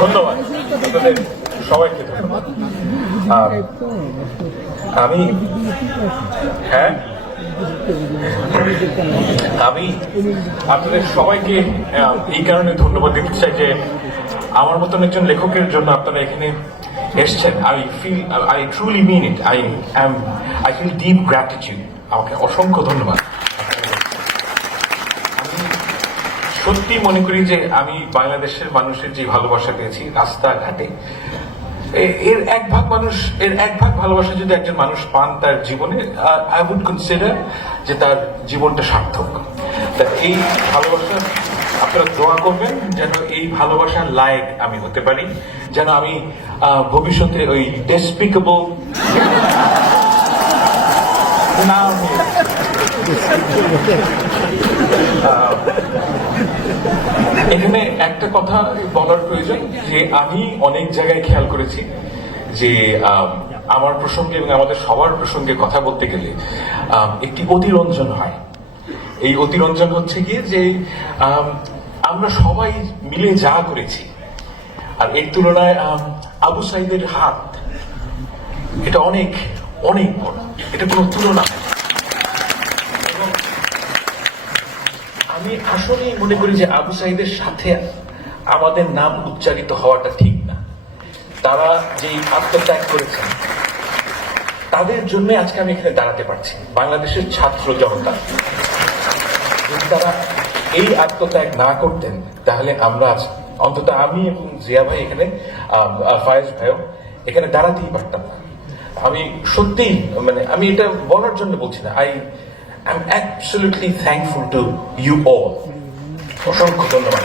ধন্যবাদ সবাইকে। ধন্যবাদ। আমি আমি আপনাদের সবাইকে এই কারণে ধন্যবাদ দিতে চাই যে আমার মতন একজন লেখকের জন্য আপনারা এখানে এসছেন। I truly mean it. I feel deep gratitude. আমাকে অসংখ্য ধন্যবাদ। আমি সত্যি মনে করি যে আমি বাংলাদেশের মানুষের যে ভালোবাসা পেয়েছি রাস্তাঘাটে, এর এক ভাগ ভালোবাসা যদি একজন মানুষ পান তার জীবনে, আই উড কনসিডার যে তার জীবনটা সার্থক। তা এই ভালোবাসা আপনারা দোয়া করবেন যেন এই ভালোবাসার লায়ক আমি হতে পারি, যেন আমি ভবিষ্যতে ওই ডেসপিকেবল না এখানে একটা কথা বলার প্রয়োজন যে আমি অনেক জায়গায় খেয়াল করেছি যে আমার প্রসঙ্গে এবং আমাদের সবার প্রসঙ্গে কথা বলতে গেলে একটি অতিরঞ্জন হয়। এই অতিরঞ্জন হচ্ছে গিয়ে যে আমরা সবাই মিলে যা করেছি, আর এর তুলনায় আবু সাইদের হাত এটা অনেক অনেক বড়, এটা কোনো তুলনা। এবং আমি আসলেই মনে করি যে আবু সাইদের সাথে আমাদের নাম উচ্চারিত হওয়াটা ঠিক না। তারা যে আত্মত্যাগ করেছেন তাদের জন্য আজকে আমি এখানে দাঁড়াতে পারছি। বাংলাদেশের ছাত্র জনতা যদি তারা এই আত্মত্যাগ না করতেন তাহলে আমরা অন্তত আমি এবং জিয়া ভাই এখানে, ফায়েজ ভাইও এখানে দাঁড়াতেই পারতাম না। আমি সত্যিই আমি এটা বলার জন্য বলছি না, I am absolutely thankful to you all. অসংখ্য ধন্যবাদ।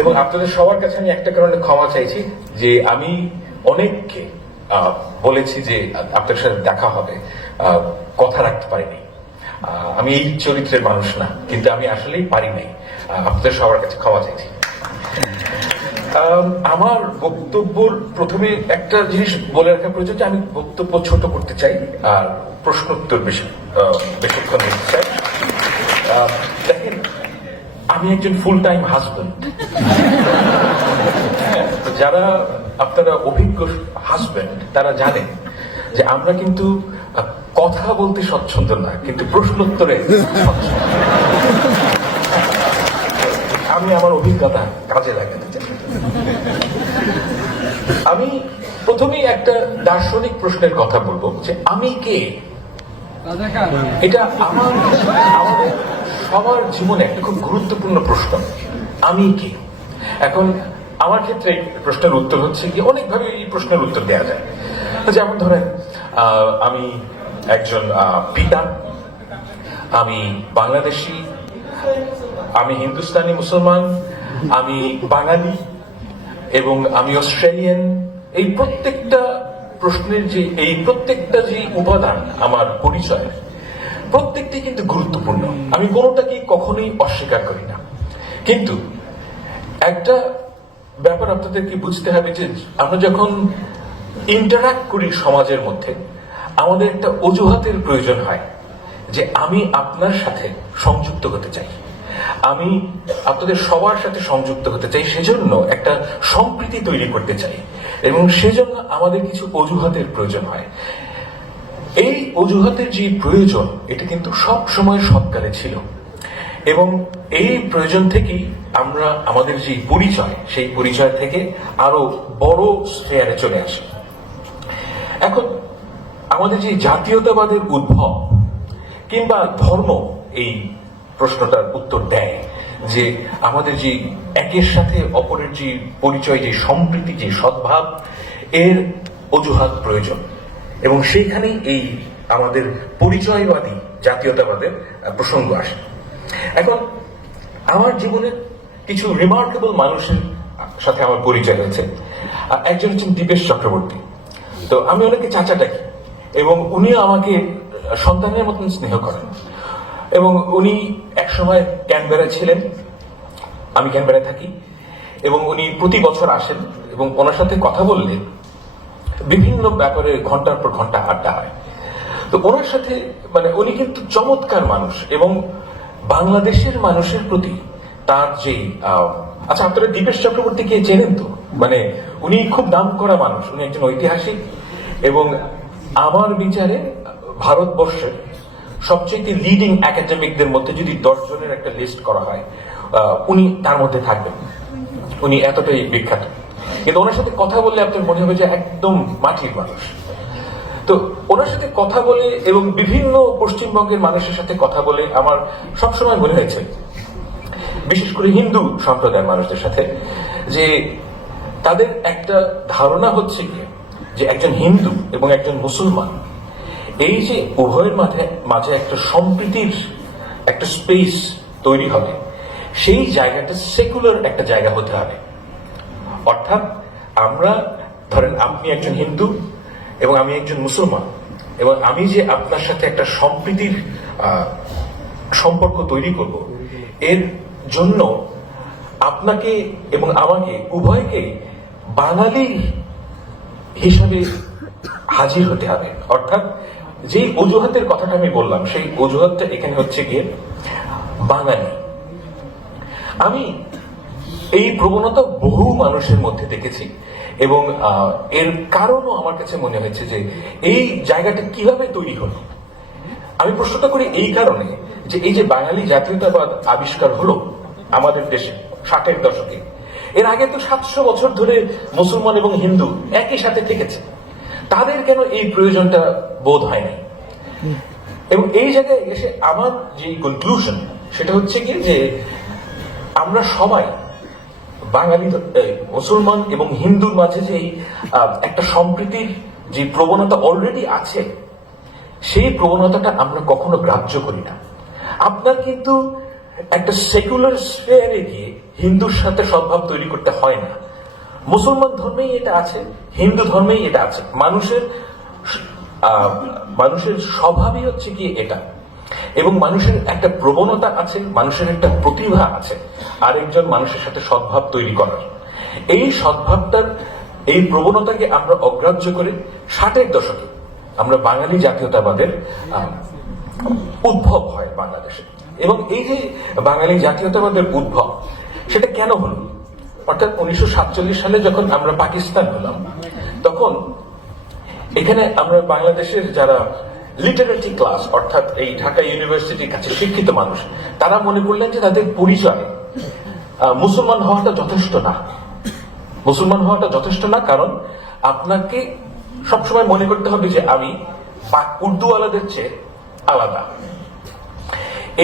এবং আপনাদের সবার কাছে আমি একটা কারণে ক্ষমা চাইছি যে আমি অনেককে বলেছি যে আপনার সাথে দেখা হবে, কথা রাখতে পারিনি। আমি এই চরিত্রের মানুষ না, কিন্তু আমি আসলেই পারি নাই। আপনাদের সবার কাছে ক্ষমা চাইছি। আমার বক্তব্যর প্রথমে একটা জিনিস বলে রাখা প্রয়োজন যে আমি বক্তব্য ছোট করতে চাই আর প্রশ্নোত্তর বেশিক্ষণ দিতে চাই। দেখেন, আমি একজন ফুল টাইম হাজব্যান্ড। যারা আপনারা অভিজ্ঞ হাজব্যান্ড তারা জানেন যে আমরা কিন্তু কথা বলতে স্বচ্ছন্দ না, কিন্তু প্রশ্নোত্তরে আমি আমার অভিজ্ঞতা কাজে লাগাতে চাই। আমি প্রথমেই একটা দার্শনিক প্রশ্নের কথা বলবো যে আমি কে। এটা আমাদের সবার জীবনে একটা খুব গুরুত্বপূর্ণ প্রশ্ন, আমি কে। এখন আমার ক্ষেত্রে প্রশ্নের উত্তর হচ্ছে কি, অনেকভাবে এই প্রশ্নের উত্তর দেওয়া যায়। যেমন ধরেন, আমি একজন পিতা, আমি বাংলাদেশি, আমি হিন্দুস্তানি মুসলমান, আমি বাঙালি এবং আমি অস্ট্রেলিয়ান। এই প্রত্যেকটা প্রশ্নের প্রত্যেকটা যে উপাদান আমার পরিচয়, প্রত্যেকটি কিন্তু গুরুত্বপূর্ণ। আমি কোনোটাকেই কখনোই অস্বীকার করি না। কিন্তু একটা ব্যাপার আপনাদেরকে বুঝতে হবে যে আমরা যখন ইন্টারাক্ট করি সমাজের মধ্যে, আমাদের একটা অজুহাতের প্রয়োজন হয় যে আমি আপনার সাথে সংযুক্ত হতে চাই, আমি আপনাদের সবার সাথে সংযুক্ত হতে চাই, সেজন্য একটা সম্প্রীতি তৈরি করতে চাই, এবং সেজন্য আমাদের কিছু অজুহাতের প্রয়োজন হয়। এই অজুহাতের যে প্রয়োজন, এটা কিন্তু সব সময় সৎকালে ছিল, এবং এই প্রয়োজন থেকেই আমরা আমাদের যে পরিচয়, সেই পরিচয় থেকে আরো বড় স্ফেয়ারে চলে আসি। এখন আমাদের যে জাতীয়তাবাদের উদ্ভব কিংবা ধর্ম এই প্রশ্নটার উত্তর দেয় যে আমাদের যে একের সাথে অপরের যে পরিচয়, যে সম্প্রীতি, যে সদ্ভাব, এর অজুহাত প্রয়োজন, এবং সেইখানেই এই আমাদের পরিচয়বাদী জাতীয়তাবাদের প্রসঙ্গ আসে। এখন আমার জীবনে কিছু রিমার্কেবল মানুষের সাথে আমার পরিচয় হয়েছে। একজন হচ্ছেন দীপেশ চক্রবর্তী। তো আমি ওনাকে চাচা ডাকি, এবং উনিও আমাকে সন্তানের মতন স্নেহ করেন। এবং উনি একসময় ক্যানবেরায় ছিলেন, আমি ক্যানবেরায় থাকি, এবং উনি প্রতি বছর আসেন, এবং ওনার সাথে কথা বললে বিভিন্ন ব্যাপারে ঘন্টার পর ঘন্টা আড্ডা হয়। তো ওনার সাথে মানে উনি কিন্তু চমৎকার মানুষ, এবং বাংলাদেশের মানুষের প্রতি তার যে আচ্ছা, আপনারা দীপেশ চক্রবর্তীকে চেনেন তো? মানে উনি খুব নাম করা মানুষ, উনি একজন ঐতিহাসিক, এবং আমার বিচারে ভারতবর্ষের সবচেয়ে লিডিং একাডেমিকদের মধ্যে যদি 10 জনের একটা লিস্ট করা হয়, উনি তার মধ্যে থাকবেন। উনি এতটাই বিখ্যাত। কিন্তু ওনার সাথে কথা বললে আপনার মনে হবে যে একদম মাটির মানুষ। তো ওনার সাথে কথা বলে এবং বিভিন্ন পশ্চিমবঙ্গের মানুষের সাথে কথা বলে আমার সবসময় মনে হয়েছে, বিশেষ করে হিন্দু সম্প্রদায়ের মানুষদের সাথে, যে তাদের একটা ধারণা হচ্ছে কি যে একজন হিন্দু এবং একজন মুসলমান, এই যে উভয়ের মাঝে একটা সম্প্রীতির একটা স্পেস তৈরি হবে, সেই জায়গাটা সেকুলার একটা জায়গা হতে হবে। অর্থাৎ আমরা ধরেন আপনি একজন হিন্দু এবং আমি একজন মুসলমান, এবং আমি যে আপনার সাথে একটা সম্প্রীতির সম্পর্ক তৈরি করব, এর জন্য আপনাকে এবং আমাকে উভয়কে বাঙালি হিসাবে হাজির হতে হবে। অর্থাৎ যেই অজুহাতের কথাটা আমি বললাম, সেই অজুহাতটা এখানে হচ্ছে গিয়ে বাঙালি। আমি এই প্রবণতা বহু মানুষের মধ্যে দেখেছি, এবং এর কারণও আমার কাছে মনে হয়েছে যে এই জায়গাটা কিভাবে তৈরি হলো। আমি প্রশ্নটা করি এই কারণে যে এই যে বাঙালি জাতীয়তাবাদ আবিষ্কার হলো আমাদের দেশে 60-এর দশকে, এর আগে তো 700 বছর ধরে মুসলমান এবং হিন্দু একই সাথে থেকেছে, তাদের কেন এই প্রয়োজনটা বোধ হয়নি? এবং এই জায়গায় এসে আমার যে কনক্লুশন সেটা হচ্ছে কি যে আমরা সবাই বাঙালি, মুসলমান এবং হিন্দুর মাঝে যে একটা সম্প্রীতির যে প্রবণতা অলরেডি আছে, সেই প্রবণতাটা আমরা কখনো গ্রাহ্য করি না। আপনার কিন্তু একটা সেকুলার স্ফেয়ারে গিয়ে হিন্দুর সাথে সদ্ভাব তৈরি করতে হয় না। মুসলমান ধর্মেই এটা আছে, হিন্দু ধর্মেই এটা আছে। মানুষের স্বভাবই হচ্ছে কি এটা, এবং মানুষের একটা প্রবণতা আছে, মানুষের একটা প্রতিভা আছে আরেকজন মানুষের সাথে সদ্ভাব তৈরি করার। এই সদ্ভাবটার এই প্রবণতাকে আমরা অগ্রাহ্য করে 60-এর দশকে আমরা বাঙালি জাতীয়তাবাদের উদ্ভব হয় বাংলাদেশে। এবং এই যে বাঙালি জাতীয়তাবাদের উদ্ভব, সেটা কেন হলো? অর্থাৎ 1947 সালে যখন আমরা পাকিস্তান হলাম, তখন এখানে আমরা বাংলাদেশের যারা লিটারেটি ক্লাস, অর্থাৎ এই ঢাকা ইউনিভার্সিটির কাছে শিক্ষিত মানুষ, তারা মনে করলেন যে তাদের পরিচয় মুসলমান হওয়াটা যথেষ্ট না। মুসলমান হওয়াটা যথেষ্ট না, কারণ আপনাকে সবসময় মনে করতে হবে যে আমি উর্দুওয়ালাদের চেয়ে আলাদা।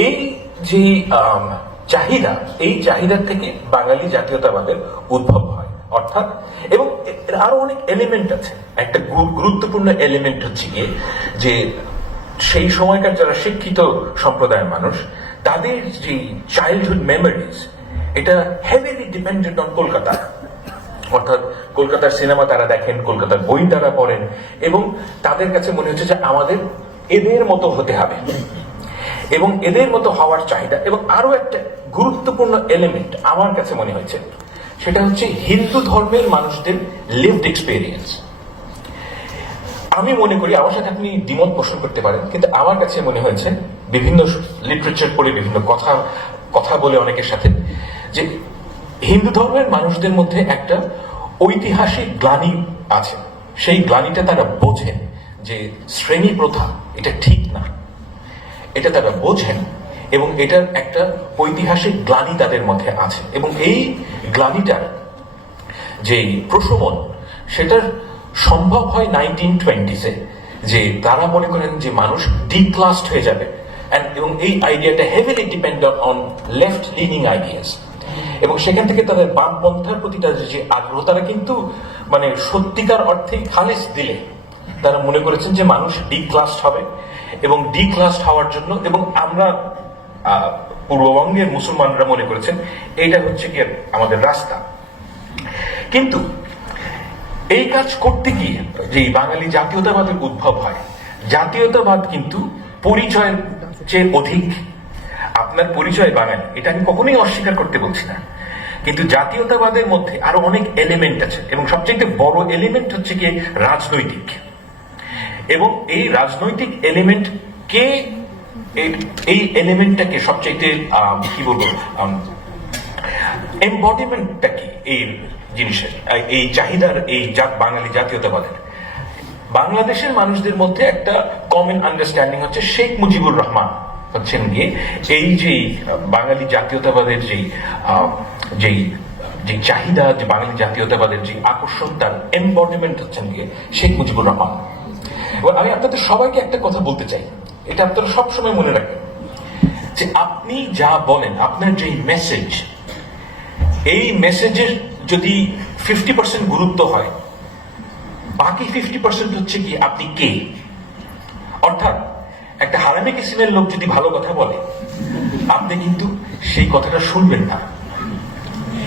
এই যে চাহিদা, এই চাহিদার থেকে বাঙালি জাতীয়তাবাদের উদ্ভব হয়। অর্থাৎ এবং আরো অনেক এলিমেন্ট আছে। একটা গুরুত্বপূর্ণ এলিমেন্ট হচ্ছে গিয়ে যে সেই সময়কার যারা শিক্ষিত সম্প্রদায়ের মানুষ, তাদের যে চাইল্ডহুড মেমোরিজ, এটা হেভিলি ডিপেন্ডেন্ট অন কলকাতা। অর্থাৎ কলকাতার সিনেমা তারা দেখেন, কলকাতার বই তারা পড়েন, এবং তাদের কাছে মনে হচ্ছে যে আমাদের এদের মতো হতে হবে, এবং এদের মতো হওয়ার চাহিদা। এবং আরো একটা গুরুত্বপূর্ণ এলিমেন্ট আমার কাছে মনে হয়েছে, সেটা হচ্ছে হিন্দু ধর্মের মানুষদের লিভড এক্সপেরিয়েন্স। আমি মনে করি, আমার সাথে আপনি দ্বিমত পোষণ করতে পারেন, কিন্তু আমার কাছে মনে হয়েছে বিভিন্ন লিটারেচার পড়ে, বিভিন্ন কথা বলে অনেকের সাথে, যে হিন্দু ধর্মের মানুষদের মধ্যে একটা ঐতিহাসিক গ্লানি আছে। সেই গ্লানিটা তারা বোঝেন যে শ্রেণী প্রথা এটা ঠিক না, এটা তারা বোঝেন, এবং এটার একটা ঐতিহাসিক গ্লানি তাদের মধ্যে আছে। এবং এই গ্লানিটার যে প্রশমন, সেটার সম্ভব হয় 1920s-এ, যে তারা মনে করেন যে মানুষ ডিক্লাসড হয়ে যাবে, এবং এই আইডিয়াটা heavily dependent on left lining ideas. এবং সেখান থেকে তাদের বামপন্থার প্রতি যে আগ্রহ, তারা কিন্তু মানে সত্যিকার অর্থেই খালিস দিলে তারা মনে করেছেন যে মানুষ ডিক্লাসড হবে, এবং ডিক্লাসড হওয়ার জন্য, এবং আমরা পূর্ববঙ্গের মুসলমানরা মনে করেছেন এইটা হচ্ছে কি আমাদের রাস্তা। কিন্তু এই কাজ করতে গিয়ে যে বাঙালি জাতীয়তাবাদের উদ্ভব হয়, জাতীয়তাবাদ কিন্তু পরিচয়ের চেয়ে অধিক। আপনার পরিচয় বাঙালি, এটা আমি কখনোই অস্বীকার করতে বলছি না, কিন্তু জাতীয়তাবাদের মধ্যে আরো অনেক এলিমেন্ট আছে, এবং সবচেয়ে বড় এলিমেন্ট হচ্ছে কি রাজনৈতিক। এবং এই রাজনৈতিক এলিমেন্ট কে এই এলিমেন্টটাকে সবচাইতে কি বলবো এমবডিমেন্টটা কি এই জিনিসের, এই চাহিদার, এই বাঙালি জাতীয়তাবাদের। বাংলাদেশের মানুষদের মধ্যে একটা কমন আন্ডারস্ট্যান্ডিং হচ্ছে শেখ মুজিবুর রহমান হচ্ছেন গিয়ে এই যে বাঙালি জাতীয়তাবাদের যেই যে চাহিদা, যে বাঙালি জাতীয়তাবাদের যে আকর্ষণ, তার এমবডিমেন্ট হচ্ছেন গিয়ে শেখ মুজিবুর রহমান। এবং আমি আপনাদের সবাইকে একটা কথা বলতে চাই, এটা আপনারা সবসময় মনে রাখবেন, যে আপনি যা বলেন, আপনার যে মেসেজ, এই মেসেজের যদি 50% গুরুত্ব হয়, বাকি 50% হচ্ছে কি আপনি কে। অর্থাৎ একটা হারামি কিসিমের লোক যদি ভালো কথা বলে, আপনি কিন্তু সেই কথাটা শুনবেন না।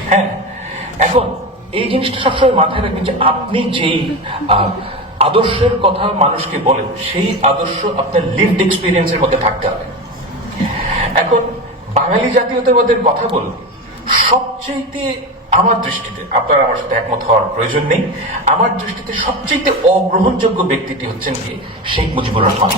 হ্যাঁ, এখন এই জিনিসটা সবসময় মাথায় রাখবেন যে আপনি যেই আদর্শের কথা মানুষকে বলেন, সেই আদর্শ আপনার লিভড এক্সপিরিয়েন্সের মধ্যে থাকতে হবে। এখন বাঙালি জাতীয়তাবাদের কথা বললে সবচেয়ে, আমার দৃষ্টিতে, আপনারা আমার সাথে একমত হওয়ার প্রয়োজন নেই, আমার দৃষ্টিতে সবচেয়ে অগ্রহণযোগ্য ব্যক্তিটি হচ্ছেন কি শেখ মুজিবুর রহমান।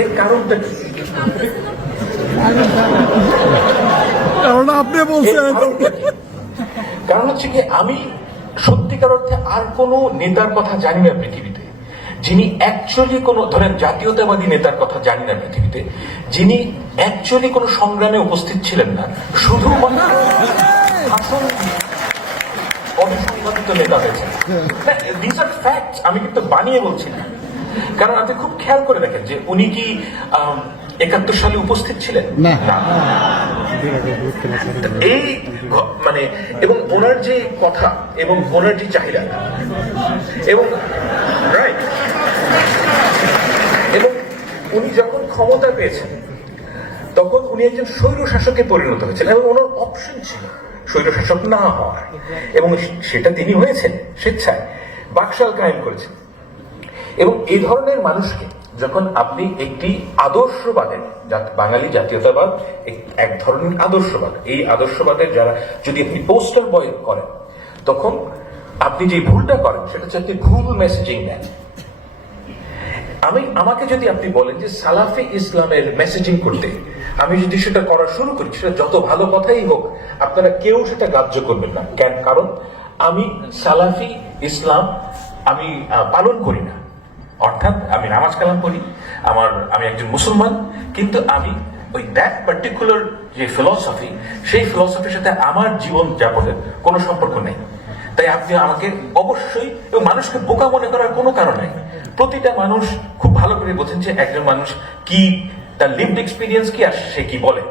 এর কারণটা কি? কারণ আপনি বলছেন, কারণ হচ্ছে কি আমি সত্যিকার অর্থে আর কোন নেতার কথা জানি না পৃথিবীতে, যিনি অ্যাকচুয়ালি কোন, ধরেন জাতীয়তাবাদী নেতার কথা জানি না পৃথিবীতে, যিনি অ্যাকচুয়ালি কোন সংগ্রামে উপস্থিত ছিলেন না, শুধুমাত্র ভাষণ অবিসংবাদিত নেতা হয়েছেন। দিস আর ফ্যাক্টস, আমি কিন্তু বানিয়ে বলছি না। কারণ আপনি খুব খেয়াল করে দেখেন যে উনি কি 71 সালে উপস্থিত ছিলেন না। এই মানে, এবং ওনার যে কথা এবং ওনার যে চাহিদা, এবং রাইট, এবং উনি যখন ক্ষমতা পেয়েছেন তখন উনি একজন স্বৈর শাসকে পরিণত হয়েছেন, এবং ওনার অপশন ছিল স্বৈর শাসক না হওয়ার, এবং সেটা তিনি হয়েছেন স্বেচ্ছায়, বাকশাল কায়েম করেছেন। এবং এই ধরনের মানুষকে যখন আপনি একটি আদর্শবাদের, বাঙালি জাতীয়তাবাদ এক ধরনের আদর্শবাদ, এই আদর্শবাদের যারা যদি আপনি পোস্টার বয় করেন, তখন আপনি যে ভুলটা করেন সেটা হচ্ছে আপনি ভুল মেসেজিং নেন। আমাকে যদি আপনি বলেন যে সালাফি ইসলামের মেসেজিং করতে, আমি যদি সেটা করা শুরু করি, সেটা যত ভালো কথাই হোক, আপনারা কেউ সেটা গ্রাহ্য করবেন না। কেন? কারণ আমি সালাফি ইসলাম আমি পালন করি না। অর্থাৎ আমি নামাজ কালাম পড়ি, আমি একজন মুসলমান, কিন্তু আমি ওই দ্যাট পার্টিকুলার যে ফিলসফি, সেই ফিলসফির সাথে আমার জীবন যাপনের কোনো সম্পর্ক নেই। তাই আপনি আমাকে অবশ্যই, এবং মানুষকে বোকা মনে করার কোনো কারণ নেই। প্রতিটা মানুষ খুব ভালো করে বোঝেন যে একজন মানুষ কি, তার লিভড এক্সপিরিয়েন্স কি, আর সে কি বলে।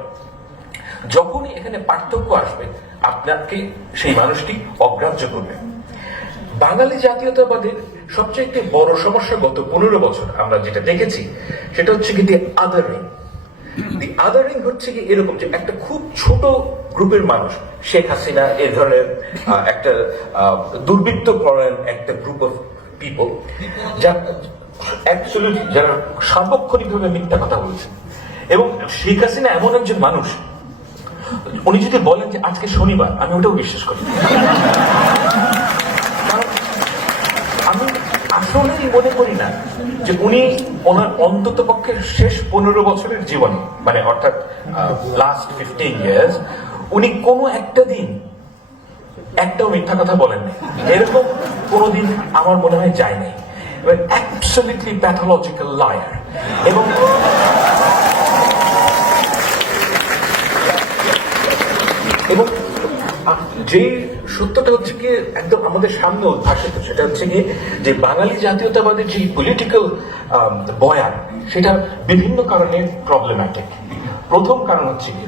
যখনই এখানে পার্থক্য আসবে, আপনাকে সেই মানুষটি অগ্রাহ্য করবে। বাঙালি জাতীয়তাবাদের সবচেয়ে বড় সমস্যা গত 15 বছর আমরা যেটা দেখেছি, সেটা হচ্ছে কি দি আদারিং। দি আদারিং হচ্ছে কি এরকম যে একটা খুব ছোট গ্রুপের মানুষ, শেখ হাসিনা এই ধরনের একটা দুর্বৃত্ত করেন একটা গ্রুপ অফ পিপল, যারা সার্বক্ষণিকভাবে মিথ্যা কথা বলছে। এবং শেখ হাসিনা এমন একজন মানুষ, উনি যদি বলেন যে আজকে শনিবার, আমি ওটাও বিশ্বাস করি। আমি আসলেই মনে করি না যে উনি ওনার অন্তত পক্ষে শেষ 15 বছরের জীবনে, মানে অর্থাৎ লাস্ট 15 ইয়ার্স, উনি কোনো একটা দিন একটাও মিথ্যা কথা বলেন না। এরকম কোনোদিন আমার মনে হয় যায় নাই। Absolutely pathological liar. এবং যে সত্যটা হচ্ছে কি একদম আমাদের সামনে উদ্ভাসিত, সেটা হচ্ছে কি যে বাঙালি জাতীয়তাবাদের যে পলিটিক্যাল বয়ান, সেটা বিভিন্ন কারণে প্রবলেম্যাটিক। প্রথম কারণ হচ্ছে কি,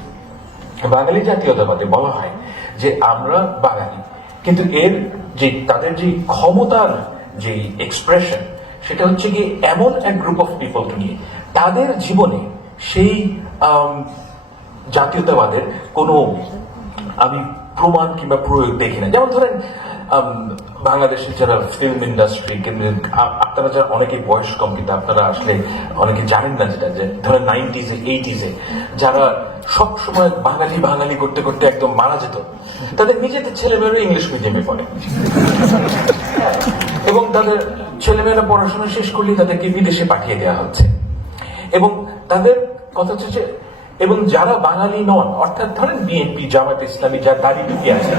বাঙালি জাতীয়তাবাদে বলা হয় যে আমরা বাঙালি, কিন্তু এর যে তাদের যে ক্ষমতার যে এক্সপ্রেশন, সেটা হচ্ছে কি এমন এক গ্রুপ অফ পিপলকে নিয়ে, তাদের জীবনে সেই জাতীয়তাবাদের কোনো আমি প্রমাণ কিংবা প্রয়োগ দেখি না। যেমন ধরেন বাংলাদেশের যারা ফিল্ম ইন্ডাস্ট্রি, আপনারা যারা অনেকে বয়স কম, কিন্তু আপনারা আসলে অনেকে জানেন না যেটা, যে ধরেন 90s 80s যারা সব সময় বাঙালি বাঙালি করতে করতে একদম মারা যেত, তাদের নিজেদের ছেলেমেয়েরা ইংলিশ মিডিয়ামে পড়ে এবং তাদের ছেলেমেয়েরা পড়াশোনা শেষ করলে তাদেরকে বিদেশে পাঠিয়ে দেওয়া হচ্ছে। এবং তাদের কথা হচ্ছে যে, এবং যারা বাঙালি নন, অর্থাৎ ধরেন বিএনপি, জামায়াত ইসলামী, যার দাড়ি টুপি আছে,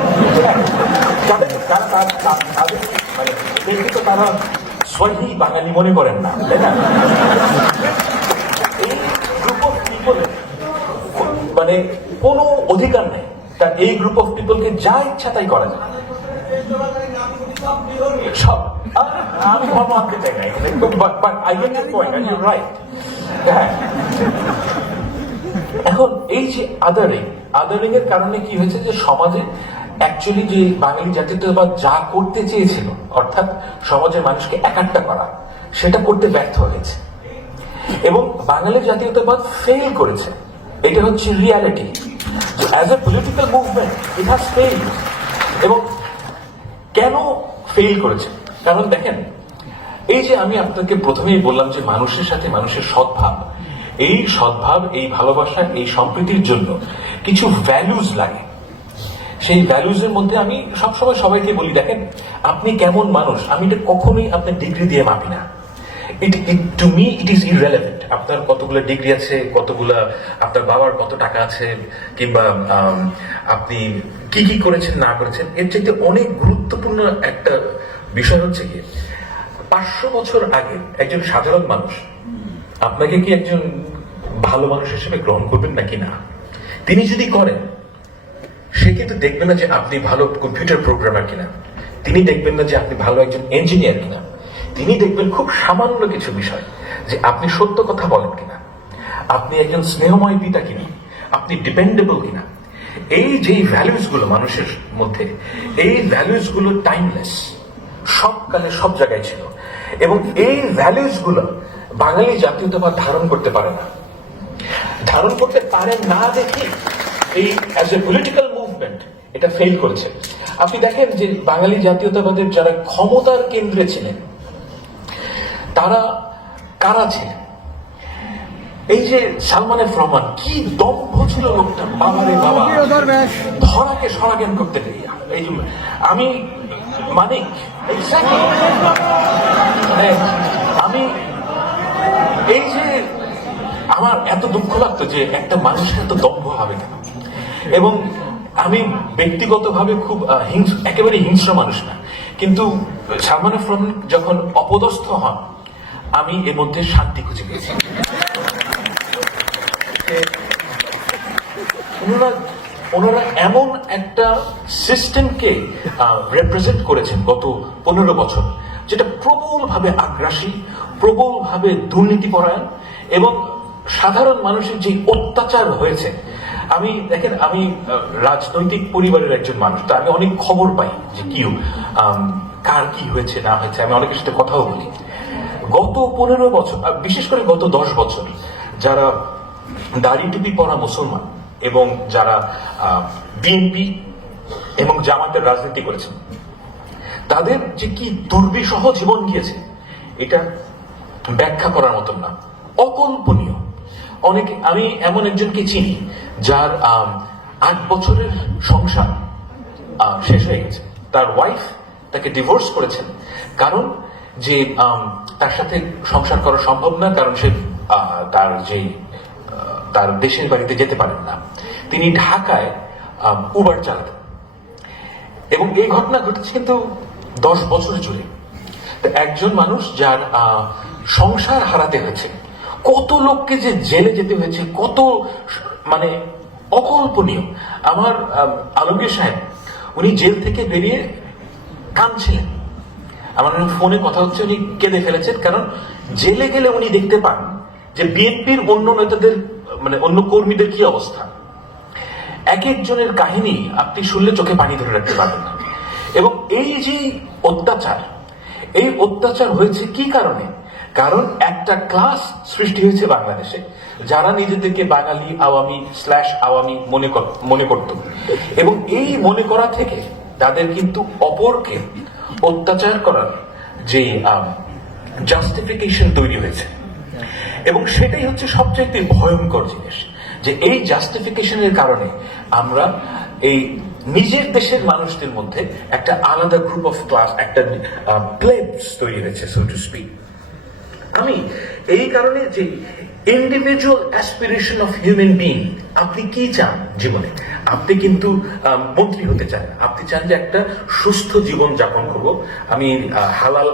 মানে দেখি তো তারা সহি বাঙালি মনে করেন না, তাই না? এই গ্রুপ অফ পিপলের মানে কোনো অধিকার নেই, তার এই গ্রুপ অফ পিপলকে যা ইচ্ছা তাই করা যায়। সব আমি ধর্ম আনতে চাই না এখানে, but I get the point, and you right. হ্যাঁ, এখন এই যে আদারিং এর কারণে কি হয়েছে, যে সমাজে অ্যাকচুয়ালি যে বাঙালি জাতীয়তাবাদ যা করতে চেয়েছিল, অর্থাৎ সমাজের মানুষকে একাট্টা করা, সেটা করতে ব্যর্থ হয়েছে এবং বাঙালি জাতীয়তাবাদ ফেল করেছে। এটা হচ্ছে reality. As a political movement it has failed. এবং কেন ফেইল করেছে? কারণ দেখেন, এই যে আমি আপনাকে প্রথমেই বললাম যে মানুষের সাথে মানুষের সদ্ভাব, এই সদ্ভাব, এই ভালোবাসা, এই সম্প্রীতির জন্য কিছু ভ্যালুজ লাগে। সেই ভ্যালুজের মধ্যে আমি সবসময় সবাইকে বলি, দেখেন আপনি কেমন মানুষ, আমি এটা কখনোই আপনার ডিগ্রি দিয়ে মাপি না। To me it is irrelevant. আপনার কতগুলো ডিগ্রি আছে, কতগুলা আপনার বাবার কত টাকা আছে, কিংবা আপনি কি কি করেছেন না করেছেন, এর চাইতে অনেক গুরুত্বপূর্ণ একটা বিষয় হচ্ছে কি, 500 বছর আগে একজন সাধারণ মানুষ আপনাকে কি একজন ভালো মানুষ হিসেবে গ্রহণ করবেন নাকি না? তিনি যদি করেন, সে কিন্তু দেখবেন না যে আপনি ভালো কম্পিউটার প্রোগ্রামার কিনা, তিনি দেখবেন না যে আপনি ভালো একজন ইঞ্জিনিয়ার কিনা, তিনি দেখবেন খুব সামান্য কিছু বিষয়, যে আপনি সত্য কথা বলেন কিনা, আপনি একজন স্নেহময় পিতা কিনা, আপনি ডিপেন্ডেবল কিনা। এই যে ভ্যালুস গুলো মানুষের মধ্যে, এই ভ্যালুস গুলো টাইমলেস, সব কালে সব জায়গায় ছিল। এবং এই ভ্যালুস গুলো বাঙালি জাতীয়তাবাদ ধারণ করতে পারে না, ধারণ করতে পারে না দেখে এই অ্যাজ এ পলিটিক্যাল মুভমেন্ট এটা ফেল করেছে। আপনি দেখেন যে বাঙালি জাতীয়তাবাদের যারা ক্ষমতার কেন্দ্রে ছিলেন, তারা কারা ছিলেন? এই যে সালমান এফ রহমান, কি দম্ভ ছিল লোকটা, বাবারে বাবা, ধরাকে সরাজ্ঞান করতে গিয়ে। এই যে আমি মানিক, আমি এই যে আমার এত দুঃখ লাগতো যে একটা মানুষের এত দম্ভ হবে কেন। এবং আমি ব্যক্তিগতভাবে খুব একেবারে হিংস্র মানুষ না, কিন্তু সালমান এফ রহমান যখন অপদস্থ হন, আমি এর মধ্যে শান্তি খুঁজে পেয়েছি। ওনারা এমন একটা সিস্টেমকে রিপ্রেজেন্ট করেছেন গত 15 বছর, যেটা প্রবলভাবে আগ্রাসী, প্রবলভাবে দুর্নীতিপরায়ণ, এবং সাধারণ মানুষের যে অত্যাচার হয়েছে। আমি দেখেন, আমি রাজনৈতিক পরিবারের একজন মানুষ, তো আমি অনেক খবর পাই যে কি কার কি হয়েছে না হয়েছে, আমি অনেকের সাথে কথাও বলি। গত 15 বছর, বিশেষ করে গত 10 বছর, যারা দাড়ি টুপি পরা মুসলমান এবং যারা বিএনপি এবং জামাতের রাজনীতি করেছেন, তাদের যে কি দুর্বিষহ জীবন গিয়েছে, এটা ব্যাখ্যা করার মতন না, অকল্পনীয়। অনেকে, আমি এমন একজনকে চিনি যার 8 বছরের সংসার শেষ হয়ে গেছে। তার ওয়াইফ তাকে ডিভোর্স করেছেন, কারণ যে তার সাথে সংসার করা সম্ভব না, কারণ সে তার দেশের বাড়িতে যেতে পারেন না। তিনি ঢাকায় উবার চালাতেন এবং এই ঘটনা ঘটেছে কিন্তু 10 বছর জুড়ে। তো একজন মানুষ যার সংসার হারাতে হয়েছে, কত লোককে যে জেলে যেতে হয়েছে, কত মানে অকল্পনীয়। আমার আলমগীর সাহেব, উনি জেল থেকে বেরিয়ে কাঁদছিলেন, আমার ফোনে কথা হচ্ছে, উনি কেঁদে ফেলেছেন, কারণ জেলে গেলে উনি দেখতে পান যে বিএনপির অন্য নেতাদের, মানে অন্য কর্মীদের কি অবস্থা। এক একজনের কাহিনী আপনি শুনলে চোখে পানি ধরে রাখতে পারবেন না। এবং এই যে অত্যাচার, এই অত্যাচার হয়েছে কি কারণে? কারণ একটা ক্লাস সৃষ্টি হয়েছে বাংলাদেশে, যারা নিজেদেরকে বাঙালি আওয়ামী আওয়ামী মনে করত, এবং এই মনে করা থেকে তাদের কিন্তু অপরকে অত্যাচার করার যে জাস্টিফিকেশন তৈরি হয়েছে, এবং সেটাই হচ্ছে সবচাইতে ভয়ঙ্কর জিনিস, যে এই জাস্টিফিকেশনের কারণে আমরা এই নিজের দেশের মানুষদের মধ্যে একটা আলাদা গ্রুপ অফ ক্লাস, একটা প্লেবস তৈরি হয়েছে, সো টু স্পিক। আমি এই কারণে যে individual aspiration of human being, আপনি কি চান জীবনে? আপনি কিন্তু মন্ত্রী হতে চান, আপনি চান যে একটা সুস্থ জীবন যাপন করব, আমি হালাল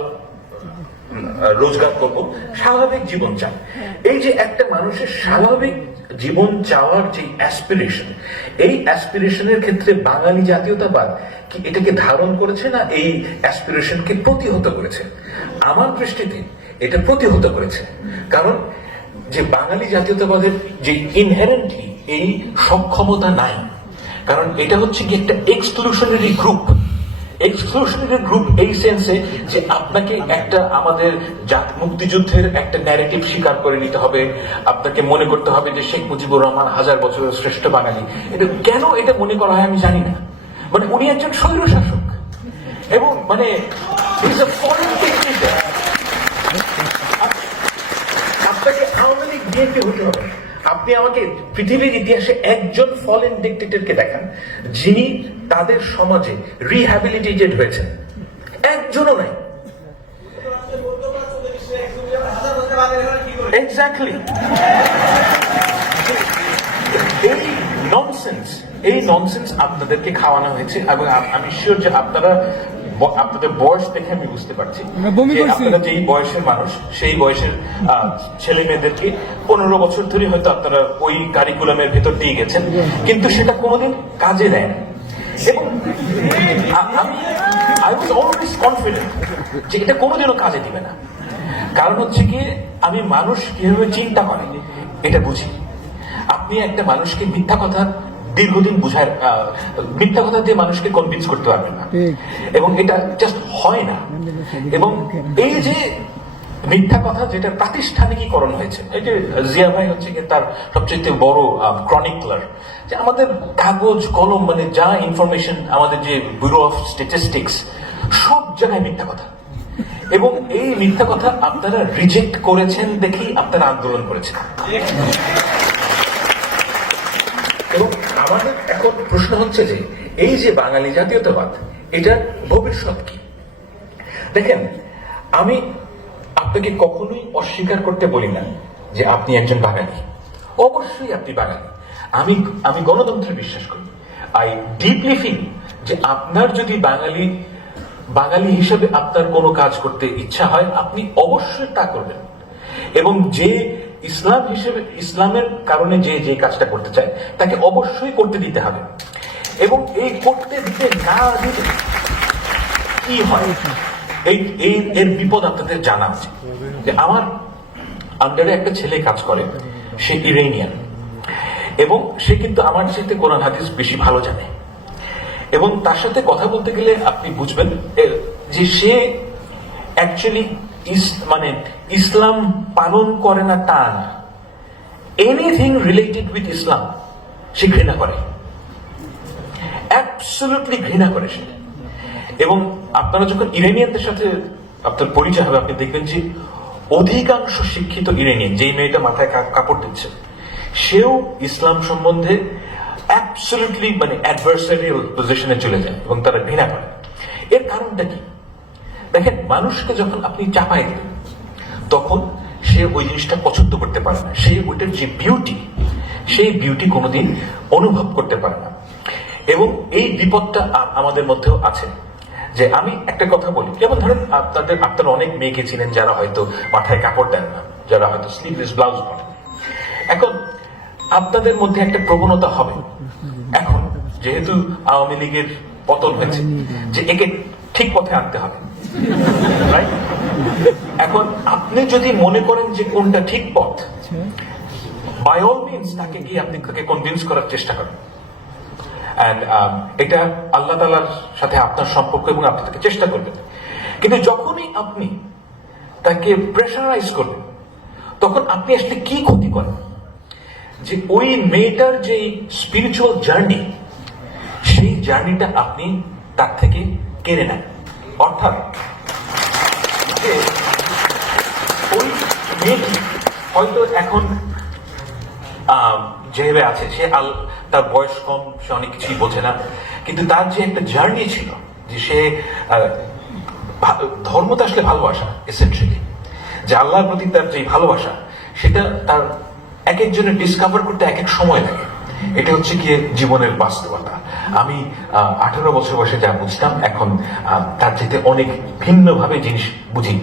রোজগার করব, স্বাভাবিক জীবন চান। এই যে একটা মানুষের স্বাভাবিক জীবন চাওয়ার যে অ্যাসপিরেশন, এই অ্যাসপিরেশনের ক্ষেত্রে বাঙালি জাতীয়তাবাদ কি এটাকে ধারণ করেছে, না এই অ্যাসপিরেশনকে প্রতিহত করেছে? আমার দৃষ্টিতে এটা প্রতিহত করেছে। কারণ যে বাঙালি জাতীয়তাবাদের যে ইনহেরেন্টলি এই সক্ষমতা নাই, কারণ এটা হচ্ছে কি একটা এক্সক্লুশনারি গ্রুপ। এক্সক্লুশনারি গ্রুপ এই সেন্সে যে আপনাকে একটা আমাদের মুক্তিযুদ্ধের একটা ন্যারেটিভ স্বীকার করে নিতে হবে, আপনাকে মনে করতে হবে যে শেখ মুজিবুর রহমান 1000 বছরের শ্রেষ্ঠ বাঙালি। এটা কেন এটা মনে করা হয় আমি জানি না। মানে উনি একজন স্বৈর শাসক, এবং মানে আপনাকে আওয়ামী লীগ বিএনপি হতে হবে। আপনি আমাকে পৃথিবীর ইতিহাসে একজন ফরেন ডিক্টেটরকে দেখান যিনি তাদের সমাজে রিহ্যাবিলিটেটেড হয়েছেন, একজনও নাই। এক্স্যাক্টলি। এই ননসেন্স আপনাদেরকে খাওয়ানো হয়েছে, এবং আমি শিওর যে আপনাদের বয়স দেখে আমি বুঝতে পারছি যে আপনারা যেই বয়সের মানুষ, সেই বয়সের ছেলে মেয়েদেরকে 15 বছর ধরে হয়তো আপনারা ওই কারিকুলামের ভেতর দিয়ে গেছেন, কিন্তু সেটা কোনোদিন কাজে দেয় না। এবং আই ওয়াজ অলওয়েজ কনফিডেন্ট যে এটা কোনোদিনও কাজে দিবে না। কারণ হচ্ছে কি, আমি মানুষ কিভাবে চিন্তা করে এটা বুঝি। আপনি একটা মানুষকে মিথ্যা কথা দীর্ঘদিন বুঝায়, মিথ্যা কথা দিয়ে মানুষকে কনভিন্স করতে পারবেন না, এবং এটা জাস্ট হয় না। এবং এই যে মিথ্যা কথা যেটা প্রাতিষ্ঠানিকীকরণ হয়েছে, এটা জিয়া ভাই হচ্ছে তার সবচেয়ে বড় ক্রনিকলার, যে আমাদের কাগজ কলম মানে যা ইনফরমেশন, আমাদের যে ব্যুরো অফ স্ট্যাটিস্টিক্স, সব জায়গায় মিথ্যা কথা। এবং এই মিথ্যা কথা আপনারা রিজেক্ট করেছেন দেখেই আপনারা আন্দোলন করেছেন। এবং আমাদের এখন প্রশ্ন হচ্ছে যে এই যে বাঙালি জাতীয়তাবাদ, এটার ভবিষ্যৎ কি? দেখেন, আমি আপনাকে কখনোই অস্বীকার করতে বলি না যে আপনি একজন বাঙালি, অবশ্যই আপনি বাঙালি। আমি গণতন্ত্রে বিশ্বাস করি। আই ডিপলি ফিল যে আপনার যদি বাঙালি হিসেবে আপনার কোনো কাজ করতে ইচ্ছা হয়, আপনি অবশ্যই তা করবেন, এবং যে ইসলাম হিসেবে ইসলামের কারণে যে কাজটা করতে চায় তাকে অবশ্যই করতে দিতে হবে। এবং এই করতে দিতে না দিলে কি হয়, এর বিপদ আপনাদের জানা আছে। যে আমার আন্ডারে একটা ছেলে কাজ করে, সে ইরানিয়ান, এবং সে কিন্তু আমার সাথে কোরআন হাদিস বেশি ভালো জানে, এবং তার সাথে কথা বলতে গেলে আপনি বুঝবেন যে সে অ্যাকচুয়ালি মানে ইসলাম পালন করে না তা না, এনিথিং রিলেটেড উইথ ইসলাম সে ঘৃণা করে, অ্যাবসলিউটলি ঘৃণা করে সে। এবং আপনারা যখন ইরানিয়ানদের সাথে আপনার পরিচয় হবে, আপনি দেখবেন যে অধিকাংশ শিক্ষিত ইরানিয়ান, যেই মেয়েটা মাথায় কাপড় দিচ্ছে, সেও ইসলাম সম্বন্ধে অ্যাবসলিউটলি মানে অ্যাডভার্সারিয়াল পজিশনে চলে যায়, এবং তারা ঘৃণা করে। এর কারণটা কি? দেখেন, মানুষকে যখন আপনি চাপাই দেন, তখন সে ওই জিনিসটা পছন্দ করতে পারে না, সে ওইটার যে বিউটি, সেই বিউটি কোনোদিন অনুভব করতে পারে না। এবং এই বিপদটা আমাদের মধ্যেও আছে। যে আমি একটা কথা বলি, যেমন ধরেন আপনারা অনেক মেয়েকে চিনেন যারা হয়তো মাথায় কাপড় দেন না, যারা হয়তো স্লিভলেস ব্লাউজ পরেন। এখন আপনাদের মধ্যে একটা প্রবণতা হবে, এখন যেহেতু আওয়ামী লীগের পতন হয়েছে, যে একে ঠিক পথে আনতে হবে, রাইট? এখন আপনি যদি মনে করেন যে কোনটা ঠিক পথ, বাই অল মিনস তাকে গিয়ে আপনি তাকে কনভিন্স করার চেষ্টা করেন। এন্ড এটা আল্লাহ তাআলার সাথে আপনার সম্পর্ক, এবং আপনি তাকে চেষ্টা করবেন। কিন্তু যখনই আপনি তাকে প্রেশারাইজ করবেন, তখন আপনি আসলে কি ক্ষতি করেন? যে ওই মেয়েটার যে স্পিরিচুয়াল জার্নি, সেই জার্নিটা আপনি তার থেকে কেড়ে নেন। অর্থাৎ যে ওই মেয়েটি হয়তো এখন যেভাবে আছে, সে তার বয়স কম, সে অনেক কিছুই বোঝে না, কিন্তু তার যে একটা জার্নি ছিল, যে সে ধর্মটা আসলে ভালোবাসা, এসেন্সিয়ালি যে আল্লাহর প্রতি তার যে ভালোবাসা, সেটা তার এক একজনের ডিসকভার করতে এক এক সময় লাগে। এটা হচ্ছে গিয়ে জীবনের বাস্তবতা। আমি 18 বছর বয়সে যা বুঝতাম, এখন তার চাইতে অনেক ভিন্নভাবে জিনিস বুঝি।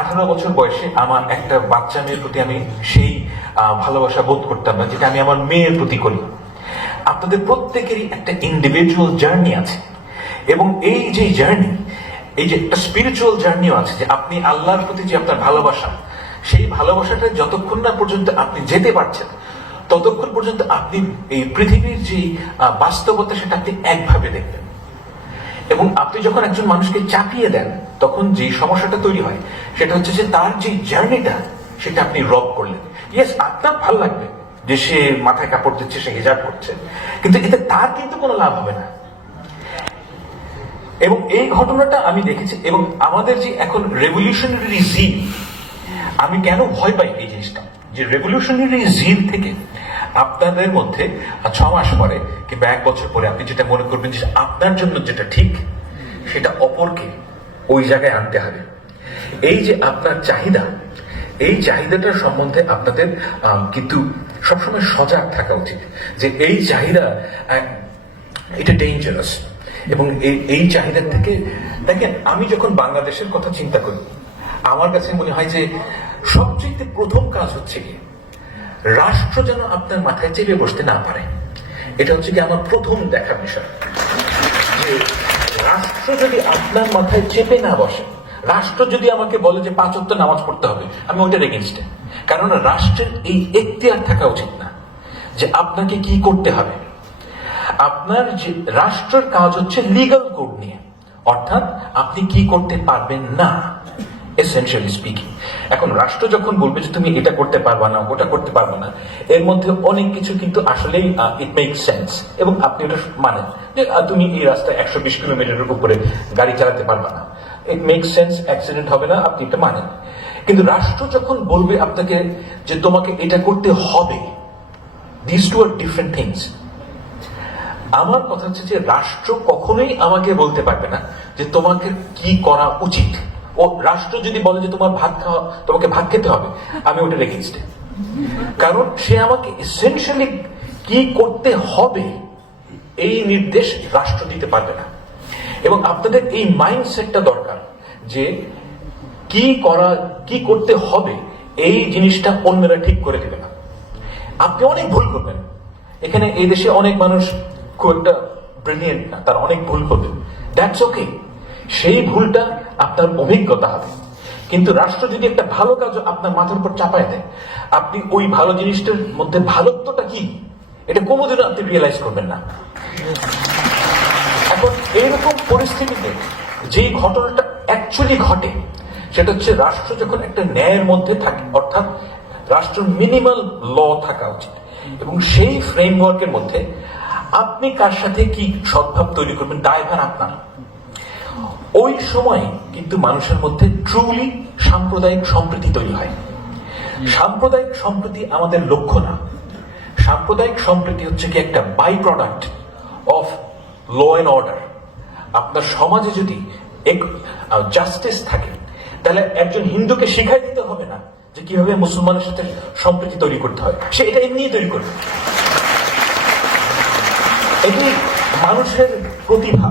18 বছর বয়সে আমার একটা বাচ্চা মেয়ের প্রতি আমি সেই ভালোবাসা বোধ করতাম না, যেটা আমি আমার মেয়ের প্রতি করি। আপনাদের প্রত্যেকেরই একটা ইন্ডিভিজুয়াল জার্নি আছে, এবং এই যে জার্নি, এই যে একটা স্পিরিচুয়াল জার্নিও আছে, যে আপনি আল্লাহর প্রতি যে আপনার ভালোবাসা, সেই ভালোবাসাটা যতক্ষণ না পর্যন্ত আপনি যেতে পারছেন, ততক্ষণ পর্যন্ত আপনি এই পৃথিবীর যে বাস্তবতা, সেটা আপনি একভাবে দেখবেন। এবং আপনি যখন একজন মানুষকে চাপিয়ে দেন, তখন যে সমস্যাটা তৈরি হয়, সেটা হচ্ছে যে তার যে জার্নিটা, সেটা আপনি রব করলেন। ইয়েস, আপনার ভালো লাগবে যে সে মাথায় কাপড় দিচ্ছে, সে হিজাব করছে, কিন্তু এতে তার কিন্তু কোনো লাভ হবে না। এবং এই ঘটনাটা আমি দেখেছি। এবং আমাদের যে এখন রেভলিউশনারি জিল, আমি কেন ভয় পাই এই জিনিসটা, যে রেভলিউশনারি জিল থেকে আপনাদের মধ্যে 6 মাস পরে কিংবা 1 বছর পরে আপনি যেটা মনে করবেন যে আপনার জন্য যেটা ঠিক, সেটা অপরকে ওই জায়গায় আনতে হবে। এই যে আপনার চাহিদা, এই চাহিদাটার সম্বন্ধে আপনাদের কিন্তু সবসময় সজাগ থাকা উচিত, যে এই চাহিদা এটা ডেঞ্জারাস। এবং এই চাহিদা থেকে, দেখেন, আমি যখন বাংলাদেশের কথা চিন্তা করি, আমার কাছে মনে হয় যে সবচেয়ে প্রথম কাজ হচ্ছে কি, রাষ্ট্র যেন আপনার মাথায় চেপে বসতে না পারে। এটা হচ্ছে কি আমার প্রথম দেখার বিষয়, যে রাষ্ট্র যদি আপনার মাথায় চেপে না বসে, রাষ্ট্র যদি আমাকে বলে যে 5 ওয়াক্ত নামাজ পড়তে হবে, আমি ওইটার এগেইনস্টে। কারণ রাষ্ট্রের এই এখতিয়ার থাকা উচিত না যে আপনাকে কি করতে হবে। আপনার যে রাষ্ট্রের কাজ হচ্ছে লিগ্যাল কোড নিয়ে, অর্থাৎ আপনি কি করতে পারবেন না, এসেনশিয়ালি স্পিকিং। এখন রাষ্ট্র যখন বলবে যে তুমি এটা করতে পারবা না, ওটা করতে পারবা না, এর মধ্যে অনেক কিছু কিন্তু আসলেই ইট মেক সেন্স, এবং আপনি ওটা মানেন যে তুমি এই রাস্তায় 120 কিলোমিটারের উপরে গাড়ি চালাতে পারবা না, ইট মেক সেন্স, অ্যাক্সিডেন্ট হবে না, আপনি এটা মানেন। কিন্তু রাষ্ট্র যখন বলবে আপনাকে যে তোমাকে এটা করতে হবে, this two are different things. আমার কথা হচ্ছে যে রাষ্ট্র কখনোই আমাকে বলতে পারবে না যে তোমাকে কি করা উচিত। ও রাষ্ট্র যদি বলে যে তোমার তোমাকে ভাত খেতে হবে, আমি ওটা এগেইনস্টে। কারণ সে আমাকে এসেনশিয়ালি কি করতে হবে এই নির্দেশ রাষ্ট্র দিতে পারবে না। এবং আপনাদের এই মাইন্ডসেটটা দরকার, যে কি করতে হবে এই জিনিসটা অন্যরা ঠিক করে দেবে না। আপনি অনেক ভুল করবেন, এখানে এই দেশে অনেক মানুষ খুব একটা ব্রিলিয়েন্ট না, তারা অনেক ভুল করবে, দ্যাটস ওকে। সেই ভুলটা আপনার অভিজ্ঞতা হবে। কিন্তু রাষ্ট্র যদি একটা ভালো কাজ আপনার মাথার উপর চাপায় দেয়, আপনি ওই ভালো জিনিসটার মধ্যে ভালোত্বটা কি, এটা কোনোদিনও আপনি রিয়েলাইজ করবেন না। এখন এইরকম পরিস্থিতিতে যেই ঘটনাটা অ্যাকচুয়ালি ঘটে, সেটা হচ্ছে রাষ্ট্র যখন একটা ন্যায়ের মধ্যে থাকে, অর্থাৎ রাষ্ট্র মিনিমাল ল থাকা উচিত, এবং সেই ফ্রেমওয়ার্কের মধ্যে আপনি কার সাথে কি সদ্ভাব তৈরি করবেন, দায়ভার আপনার। ওই সময় কিন্তু মানুষের মধ্যে ট্রুলি সাম্প্রদায়িক সম্প্রীতি তৈরি হয়। সাম্প্রদায়িক সম্প্রীতি আমাদের লক্ষ্য না। সাম্প্রদায়িক সম্প্রীতি হচ্ছে কি একটা by product of law and order. আপনার সমাজে যদি জাস্টিস থাকে, তাহলে একজন হিন্দুকে শিখাই দিতে হবে না যে কিভাবে মুসলমানের সাথে সম্প্রীতি তৈরি করতে হয়, সে এটা এমনি তৈরি করবে। এটি মানুষের প্রতিভা,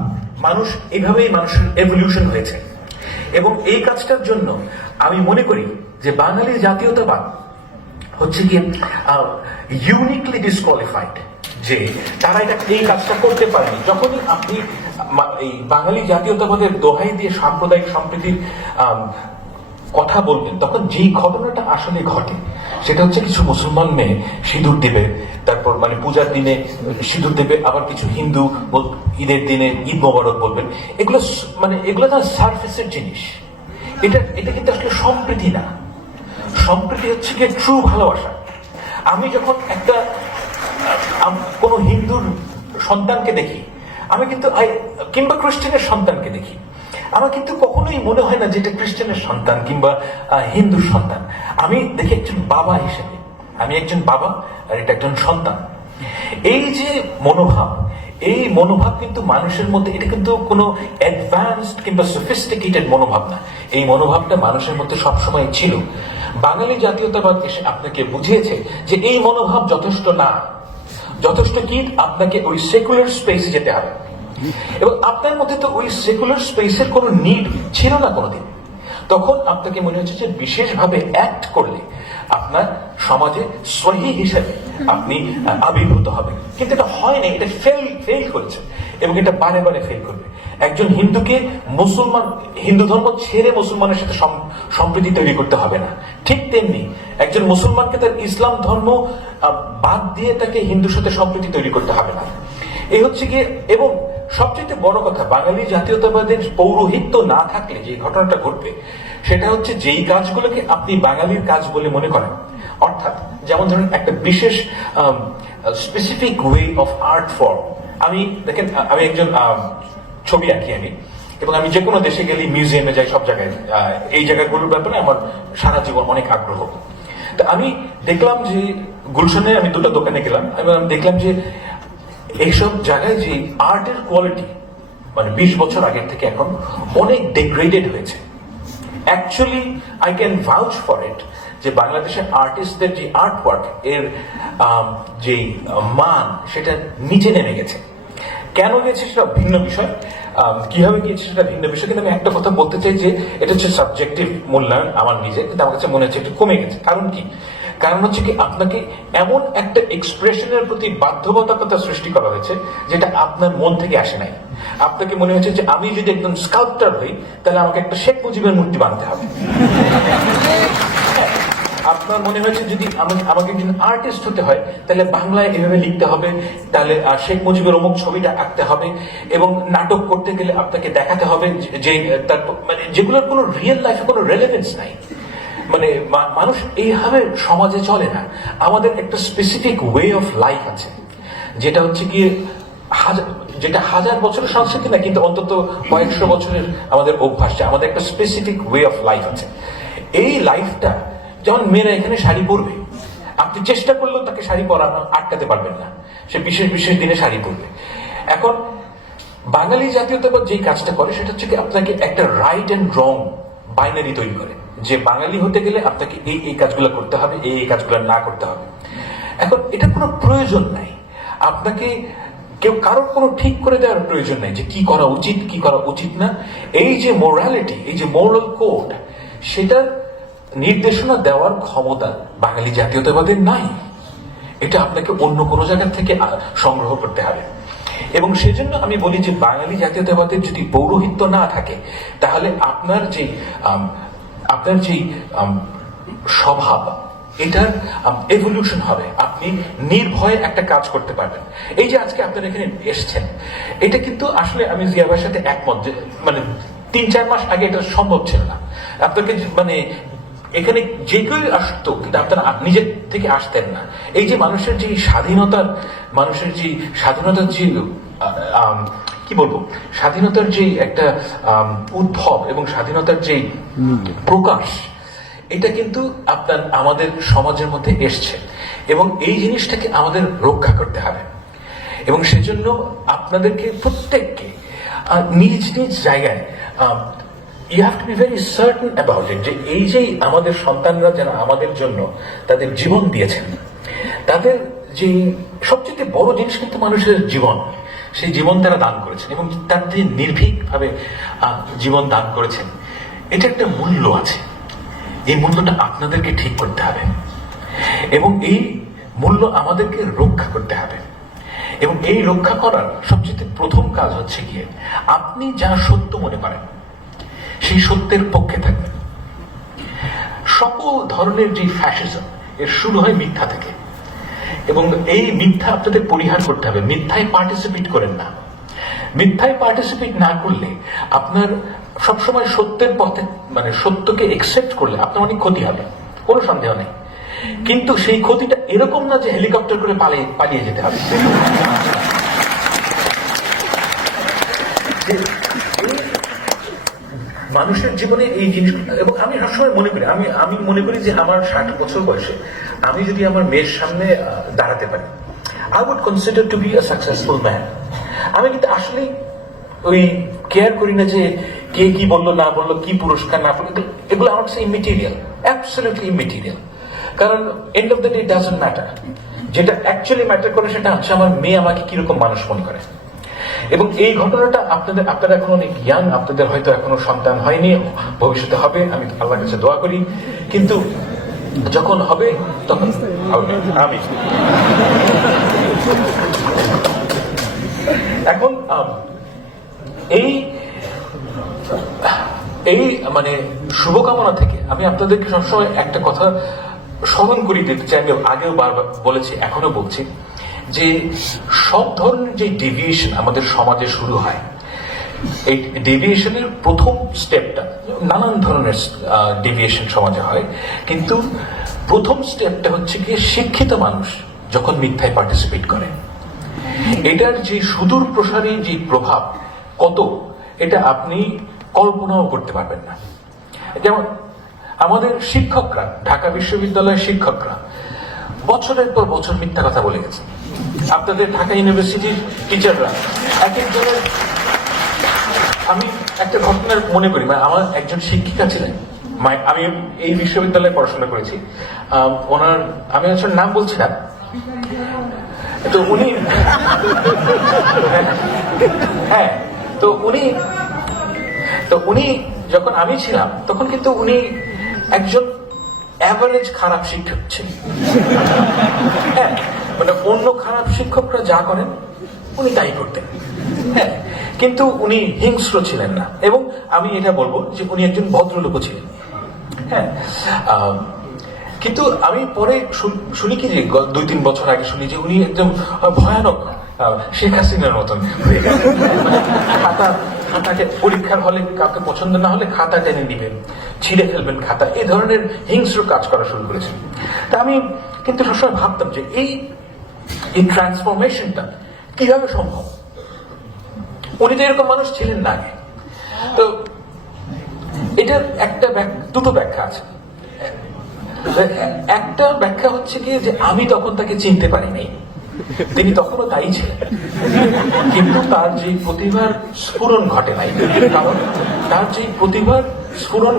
মানুষ এভাবেই মানুষের এভলিউশন হয়েছে। এবং এই কাজটার জন্য আমি মনে করি যে বাঙালি জাতীয়তাবাদ হচ্ছে গিয়ে ইউনিকলি ডিসকোয়ালিফাইড, যে তারা এই কাজটা করতে পারেনি। যখনই আপনি এই বাঙালি জাতীয়তাবাদের দোহাই দিয়ে সাম্প্রদায়িক সম্প্রীতির কথা বলবেন, তখন যেই ঘটনাটা আসলে ঘটে সেটা হচ্ছে কিছু মুসলমান মেয়ে সিঁদুর দেবে, তারপর মানে পূজার দিনে সিঁদুর দেবে, আবার কিছু হিন্দু ঈদের দিনে ঈদ মোবারক বলবেন। এগুলো না সারফেসের জিনিস। এটা কিন্তু আসলে সম্প্রীতি না। সম্প্রীতি হচ্ছে গিয়ে ট্রু ভালোবাসা। আমি যখন একটা কোন হিন্দুর সন্তানকে দেখি, আমি কিন্তু কিংবা খ্রিস্টানের সন্তানকে দেখি, আমার কিন্তু কখনোই মনে হয় না যে এটা খ্রিস্টানের সন্তান কিংবা হিন্দুর সন্তান। আমি দেখি একজন বাবা হিসেবে, আমি একজন বাবা আর এটা একজন সন্তান। এই যে মনোভাব, এই মনোভাব কিন্তু মানুষের মধ্যে, এটা কিন্তু কোনো অ্যাডভান্সড কিংবা সফিস্টিকেটেড মনোভাব না। এই মনোভাবটা মানুষের মধ্যে সবসময় ছিল। বাঙালি জাতীয়তাবাদ এসে আপনাকে বুঝিয়েছে যে এই মনোভাব যথেষ্ট না। যথেষ্ট কি, আপনাকে ওই সেকুলার স্পেসে যেতে হবে। এবং আপনার মধ্যে তো ওই সেকুলার স্পেসের কোনো নিড ছিল না কোনোদিন। তখন আপনাকে মনে হচ্ছে যে বিশেষভাবে অ্যাক্ট করলে আপনার সমাজে সহি হিসেবে আপনি আবির্ভূত হবেন, কিন্তু এটা হয় না। এটা ফেল করেছে এবং এটা বারে বারে ফেল করবে। একজন হিন্দুকে মুসলমান, হিন্দু ধর্ম ছেড়ে মুসলমানের সাথে সম্প্রীতি তৈরি করতে হবে না। ঠিক তেমনি একজন মুসলমানকে তার ইসলাম ধর্ম বাদ দিয়ে তাকে হিন্দুর সাথে সম্প্রীতি তৈরি করতে হবে না। এই হচ্ছে গিয়ে, এবং সবচেয়ে বড় কথা, বাঙালি জাতীয়তাবাদের পৌরোহিত্য না থাকলে যে ঘটনাটা ঘটবে সেটা হচ্ছে যেই কাজগুলোকে আপনি বাঙালির কাজ বলে মনে করেন, অর্থাৎ যেমন ধরুন একটা বিশেষ specific way of art form. আমি দেখেন, আমি একজন ছবি আঁকি আমি, এবং আমি যে কোনো দেশে গেলে মিউজিয়ামে যাই, সব জায়গায় এই জায়গাগুলোর ব্যাপারে আমার সারা জীবন অনেক আগ্রহ। তো আমি দেখলাম যে গুলশানে আমি দুটো দোকানে গেলাম এবং আমি দেখলাম যে এইসব জায়গায় যে আর্টের কোয়ালিটি মানে 20 বছর আগের থেকে এখন অনেক ডিগ্রেডেড হয়েছে। Actually I can ভাউচ for it যে বাংলাদেশের আর্টিস্টদের যে আর্ট ওয়ার্ক এর যে মান সেটা নিচে নেমে গেছে। কেন গেছে সেটা ভিন্ন বিষয়, কিভাবে গিয়েছে সেটা ভিন্ন বিষয়। কিন্তু আমি একটা কথা বলতে চাই যে এটা হচ্ছে সাবজেক্টিভ মূল্যায়ন আমার নিজে, কিন্তু আমার কাছে মনে হচ্ছে একটু কমে গেছে। কারণ কি? কারণ হচ্ছে কি, আপনাকে এমন একটা এক্সপ্রেশনের প্রতি বাধ্যবাধকতা সৃষ্টি করা হয়েছে যেটা আপনার মন থেকে আসে নাই। আপনাকে মনে হচ্ছে যে আমি যদি একজন স্কাল্পচার হই তাহলে আমাকে একটা শেখ মুজিবের মূর্তি বানাতে হবে। আপনার মনে হয়েছে যদি আমাকে একজন আর্টিস্ট হতে হয় তাহলে বাংলায় এভাবে লিখতে হবে, তাহলে শেখ মুজিবের অমুক ছবিটা আঁকতে হবে, এবং নাটক করতে গেলে আপনাকে দেখাতে হবে যে তারপর মানে যেগুলোর কোনো রিয়েল লাইফে কোনো রেলেভেন্স নাই। মানে মানুষ এইভাবে সমাজে চলে না। আমাদের একটা স্পেসিফিক ওয়ে অফ লাইফ আছে, যেটা হচ্ছে গিয়ে যেটা হাজার বছরের সংস্কৃতি না, কিন্তু অন্তত কয়েকশো বছরের আমাদের অভ্যাস, আমাদের একটা স্পেসিফিক ওয়ে অফ লাইফ আছে। এই লাইফটা, যেমন মেয়েরা এখানে শাড়ি পরবে, আপনি চেষ্টা করলেও তাকে শাড়ি পরানো আটকাতে পারবেন না, সে বিশেষ বিশেষ দিনে শাড়ি পরবে। এখন বাঙালি জাতীয়তাবাদ যেই কাজটা করে সেটা হচ্ছে কি, আপনাকে একটা রাইট অ্যান্ড রং বাইনারি তৈরি করে, যে বাঙালি হতে গেলে আপনাকে এই এই কাজগুলো করতে হবে, এই কাজগুলো না করতে হবে। এখন এটা কোনো প্রয়োজন নাই, আপনাকে কেউ কারোর কোনো ঠিক করে দেওয়ার প্রয়োজন নাই যে কি করা উচিত কি করা উচিত না। এই যে মোরালিটি, এই যে মোরাল কোড, সেটার নির্দেশনা দেওয়ার ক্ষমতা বাঙালি জাতীয়তাবাদের নাই। এটা আপনাকে অন্য কোনো জায়গা থেকে সংগ্রহ করতে হবে। এবং সেজন্য আমি বলি যে বাঙালি জাতীয়তাবাদের যদি পৌরোহিত্য না থাকে তাহলে আপনার যে স্বভাব, এটার এভলিউশন হবে। আপনি নির্ভয়ে একটা কাজ করতে পারবেন। এই যে আজকে আপনারা এখানে এসছেন, এটা কিন্তু আসলে আমি জিয়া ভাইয়ের সাথে একমত যে মানে 3-4 মাস আগে এটা সম্ভব ছিল না। আপনাকে মানে এখানে যে কেউ আসতো, কিন্তু আপনারা নিজের থেকে আসতেন না। এই যে মানুষের যে স্বাধীনতার যে কি বলবো, স্বাধীনতার যে একটা উদ্ভব এবং স্বাধীনতার যে প্রকাশ, এটা কিন্তু আমাদের সমাজের মধ্যে এসছে, এবং এই জিনিসটাকে আমাদের রক্ষা করতে হবে। এবং সেজন্য আপনাদেরকে প্রত্যেককে নিজ নিজ জায়গায় you have to be very certain about it যে এই যে আমাদের সন্তানরা যারা আমাদের জন্য তাদের জীবন দিয়েছেন, তাদের যে সবচেয়ে বড় জিনিস কিন্তু মানুষের জীবন, সেই জীবন তারা দান করেছেন এবং তার যে নির্ভীকভাবে জীবন দান করেছেন, এটা একটা মূল্য আছে। এই মূল্যটা আপনাদেরকে ঠিক করতে হবে এবং এই মূল্য আমাদেরকে রক্ষা করতে হবে। এবং এই রক্ষা করার সবচেয়ে প্রথম কাজ হচ্ছে গিয়ে আপনি যা সত্য মনে করেন সেই সত্যের পক্ষে থাকবেন। সকল ধরনের যে ফ্যাসিজম এর শুরু হয় মিথ্যা থেকে, এবং এই মিথ্যা আপনাদের পরিহার করতে হবে। মিথ্যায় পার্টিসিপেট করেন না। মিথ্যায় পার্টিসিপেট না করলে আপনার সবসময় সত্যের পথে মানে সত্যকে একসেপ্ট করলে আপনার অনেক ক্ষতি হবে, কোনো সন্দেহ নেই। কিন্তু সেই ক্ষতিটা এরকম না যে হেলিকপ্টার করে পালিয়ে যেতে হবে। মানুষের জীবনে এই জিনিসগুলো, এবং আমি সবসময় মনে করি, আমি মনে করি যে আমার 60 বছর বয়সে আমি যদি আমার মেয়ের সামনে দাঁড়াতে পারি, I would consider to be a successful man. আমি কিন্তু আসলে ওই কেয়ার করি না যে কে কি বললো না বললো, কি পুরস্কার না পেলো, এগুলো আমার কাছে ইমেটেরিয়াল, অ্যাবসলিউটলি ইমেটেরিয়াল। কারণ end of the day doesn't matter. যেটা অ্যাকচুয়ালি ম্যাটার করে সেটা হচ্ছে আমার মেয়ে আমাকে কিরকম মানুষ মনে করে। এবং এই ঘটনাটা আপনারা এখন অনেক ইয়াং, আপনাদের হয়তো এখনো সন্তান হয়নি, ভবিষ্যতে হবে, আমি আল্লাহর কাছে দোয়া করি। কিন্তু যখন হবে তখন আমি এখন এই মানে শুভকামনা থেকে আমি আপনাদেরকে সবসময় একটা কথা স্মরণ করিয়ে দিতে চাই। আমি আগেও বারবার বলেছি, এখনো বলছি, যে সব ধরনের যে ডেভিয়েশন আমাদের সমাজে শুরু হয়, এই ডেভিয়েশনের প্রথম স্টেপটা, নানান ধরনের ডেভিয়েশন সমাজে হয়, কিন্তু প্রথম স্টেপটা হচ্ছে গিয়ে শিক্ষিত মানুষ যখন মিথ্যায় পার্টিসিপেট করে, এটার যে সুদূর প্রসারী যে প্রভাব কত, এটা আপনি কল্পনাও করতে পারবেন না। যেমন আমাদের শিক্ষকরা, ঢাকা বিশ্ববিদ্যালয়ের শিক্ষকরা বছরের পর বছর মিথ্যা কথা বলে গেছে। আপনাদের ঢাকা ইউনিভার্সিটির টিচাররা এক একজনের, আমি একটা ঘটনা মনে করি, মানে আমার একজন শিক্ষিকা ছিলেন, আমি এই বিশ্ববিদ্যালয়ে পড়াশোনা করেছি, ওনার, আমি আসলে নাম বলছি না, তো উনি, হ্যাঁ, তো উনি যখন আমি ছিলাম তখন কিন্তু উনি একজন অ্যাভারেজ খারাপ শিক্ষক ছিলেন। হ্যাঁ, মানে অন্য খারাপ শিক্ষকরা যা করেন উনি তাই করতেন। হ্যাঁ, কিন্তু উনি হিংস্র ছিলেন না, এবং আমি এটা বলবো যে উনি একজন ভদ্রলোকও ছিলেন। হ্যাঁ, কিন্তু আমি পরে শুনি কি যে 2-3 বছর আগে শুনি যে উনি একদম ভয়ানক শেখ হাসিনার মতন হয়ে গেছেন। খাতাকে পরীক্ষার হলে কাউকে পছন্দ না হলে খাতা টেনে নিবেন, ছিঁড়ে ফেলবেন খাতা, এই ধরনের হিংস্র কাজ করা শুরু করেছেন। তা আমি কিন্তু সবসময় ভাবতাম যে এই ট্রান্সফরমেশনটা কিভাবে সম্ভব। উনি তো এরকম মানুষ ছিলেন না আগে। তো এটার দুটো ব্যাখ্যা আছে। একটা ব্যাখ্যা হচ্ছে কি যে আমি তখন তাকে চিনতে পারি নাই, তিনি তখনও তাই ছিলেন, কিন্তু তার যে প্রতিভার স্ফুরণ ঘটে নাই। কারণ তার যে প্রতিভার স্ফুরণ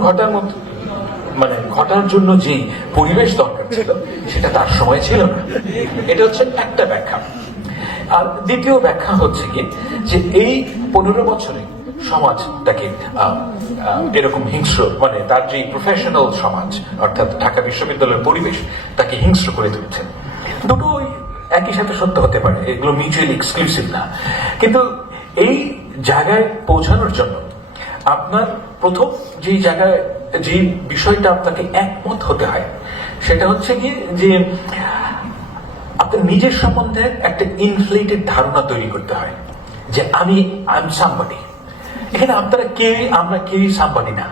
ঘটার জন্য যে পরিবেশ দরকার ছিল সেটা তার সময় ছিল না। এটা হচ্ছে একটা ব্যাখ্যা। আর দ্বিতীয় ব্যাখ্যা হচ্ছে কি যে এই 15 বছরে সমাজ তাকে এরকম হিংস্র, মানে তার যে প্রফেশনাল সমাজ অর্থাৎ ঢাকা বিশ্ববিদ্যালয়ের পরিবেশ তাকে হিংস্র করে তুলেছে। দুটোই একই সাথে সত্য হতে পারে, এগুলো মিউচুয়ালি এক্সক্লুসিভ না। কিন্তু এই জায়গায় পৌঁছানোর জন্য আপনার প্রথম যে বিষয়টা আপনাকে একমত হতে হয় সেটা হচ্ছে কি যে আপনার নিজের সম্বন্ধে একটা ইনফ্লেটেড ধারণা তৈরি করতে হয় যে আই এম সামবডি। এখানে আমরা কেউই সামবডি না।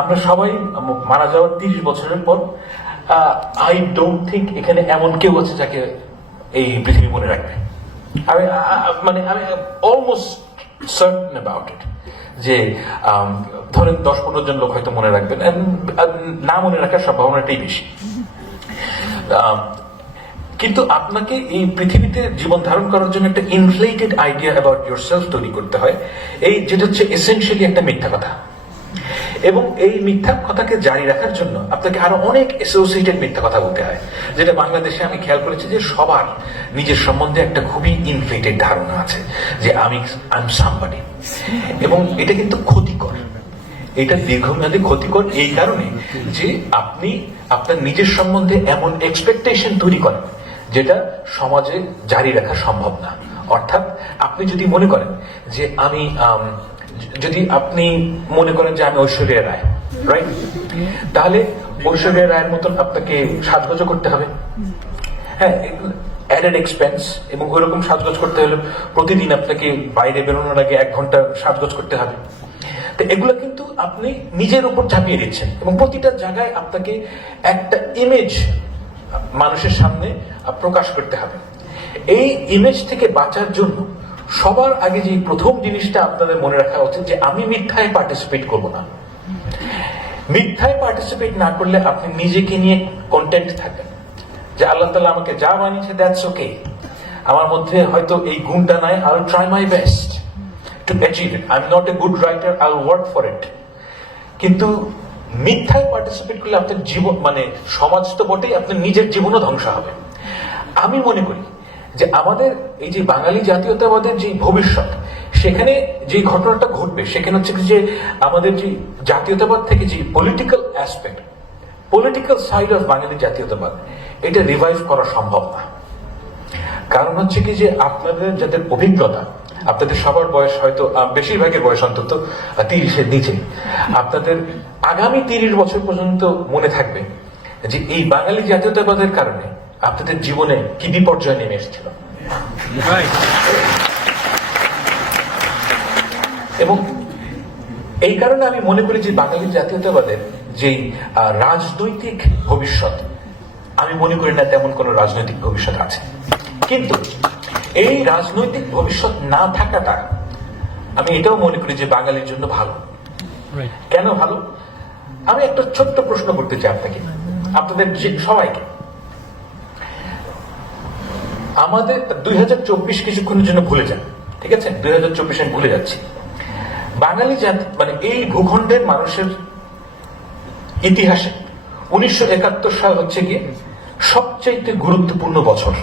আমরা সবাই মারা যাওয়ার 30 বছরের পর আই ডোন্ট থিঙ্ক এখানে এমন কেউ আছে যাকে এই পৃথিবী মনে রাখবে। আমি অলমোস্ট সার্টেন অ্যাবাউট ইট যে ধরেন 10-15 জন লোক হয়তো মনে রাখবেন, না মনে রাখার সম্ভাবনাটাই বেশি। কিন্তু আপনাকে এই পৃথিবীতে জীবন ধারণ করার জন্য একটা ইনফ্লেটেড আইডিয়া অ্যাবাউট ইয়োরসেলফ তৈরি করতে হয়, এই যেটা হচ্ছে এসেনশিয়ালি একটা মিথ্যা কথা। এবং এই মিথ্যা কথাকে জারি রাখার জন্য আপনাকে আরো অনেক অ্যাসোসিয়েটেড মিথ্যা কথা বলতে হয়, যেটা বাংলাদেশে আমি খেয়াল করেছি যে সবার নিজের সম্বন্ধে একটা খুবই ইনফ্লেটেড ধারণা আছে যে আই এম সামবডি। এবং এটা কিন্তু ক্ষতিকর, এটা দীর্ঘমেয়াদী ক্ষতিকর এই কারণে যে আপনি আপনার নিজের সম্বন্ধে এমন এক্সপেকটেশন তৈরি করেন যেটা সমাজে জারি রাখা সম্ভব না। অর্থাৎ আপনি যদি মনে করেন যে যদি আপনি মনে করেন যে আমি ঐশ্বরিয়া রায়, রাইট, তাহলে ঐশ্বরিয়া রায়ের মতন আপনাকে সাজগোজ করতে হবে। হ্যাঁ, অ্যাডেড এক্সপেন্স, এবং ওইরকম সাজগোজ করতে হলে প্রতিদিন আপনাকে বাইরে বেরোনোর আগে 1 ঘন্টা সাজগোজ করতে হবে। তো এগুলো কিন্তু আপনি নিজের উপর চাপিয়ে দিচ্ছেন, এবং প্রতিটা জায়গায় আপনাকে একটা ইমেজ মানুষের সামনে প্রকাশ করতে হবে। এই ইমেজ থেকে বাঁচার জন্য সবার আগে যে প্রথম জিনিসটা আপনাদের মনে রাখা উচিত যে আমি মিথ্যায় পার্টিসিপেট করব না। মিথ্যায় পার্টিসিপেট না করলে আপনি নিজেকে নিয়ে কন্টেন্ট থাকবেন যে আল্লাহ তাআলা আমাকে যা বানিয়েছে দ্যাটস ওকে, আমার মধ্যে হয়তো এই গুণটা নাই, I will try my best to achieve it, I am not a good writer, I will work for it. কিন্তু মিথ্যায় পার্টিসিপেট করলে আপনার জীবন মানে সমাজ তো বটেই, আপনার নিজের জীবনও ধ্বংস হবে। আমি মনে করি যে আমাদের এই যে বাঙালি জাতীয়তাবাদের যে ভবিষ্যৎ, সেখানে যে ঘটনাটা ঘটবে সেখানে হচ্ছে যে আমাদের যে জাতীয়তাবাদ থেকে যে political aspect, political side of বাঙালি জাতীয়তাবাদ, এটা রিভাইভ করা সম্ভব না। কারণ হচ্ছে কি যে আপনাদের যাদের অভিজ্ঞতা, আপনাদের সবার বয়স হয়তো বেশিরভাগের বয়স অন্তত 30-এর নিচে, আপনাদের আগামী 30 বছর পর্যন্ত মনে থাকবে যে এই বাঙালি জাতীয়তাবাদের কারণে আপনাদের জীবনে কি বিপর্যয় নেমে এসেছিল। এবং এই কারণে আমি মনে করি যে বাঙালি জাতীয়তাবাদের যে রাজনৈতিক ভবিষ্যৎ, আমি মনে করি না তেমন কোনো রাজনৈতিক ভবিষ্যৎ আছে। কিন্তু এই রাজনৈতিক ভবিষ্যৎ না থাকাটা আমি এটাও মনে করি যে বাঙালির জন্য ভালো। কেন ভালো? আমি একটা ছোট্ট প্রশ্ন করতে চাই আপনাদের সবাইকে। আমাদের 2024 কিছুক্ষণের জন্য ভুলে যান, ঠিক আছে? 2024 আমি ভুলে যাচ্ছি। বাঙালি জাতি মানে এই ভূখণ্ডের মানুষের ইতিহাসে 1971 সাল হচ্ছে গিয়ে সবচেয়ে গুরুত্বপূর্ণ বছর।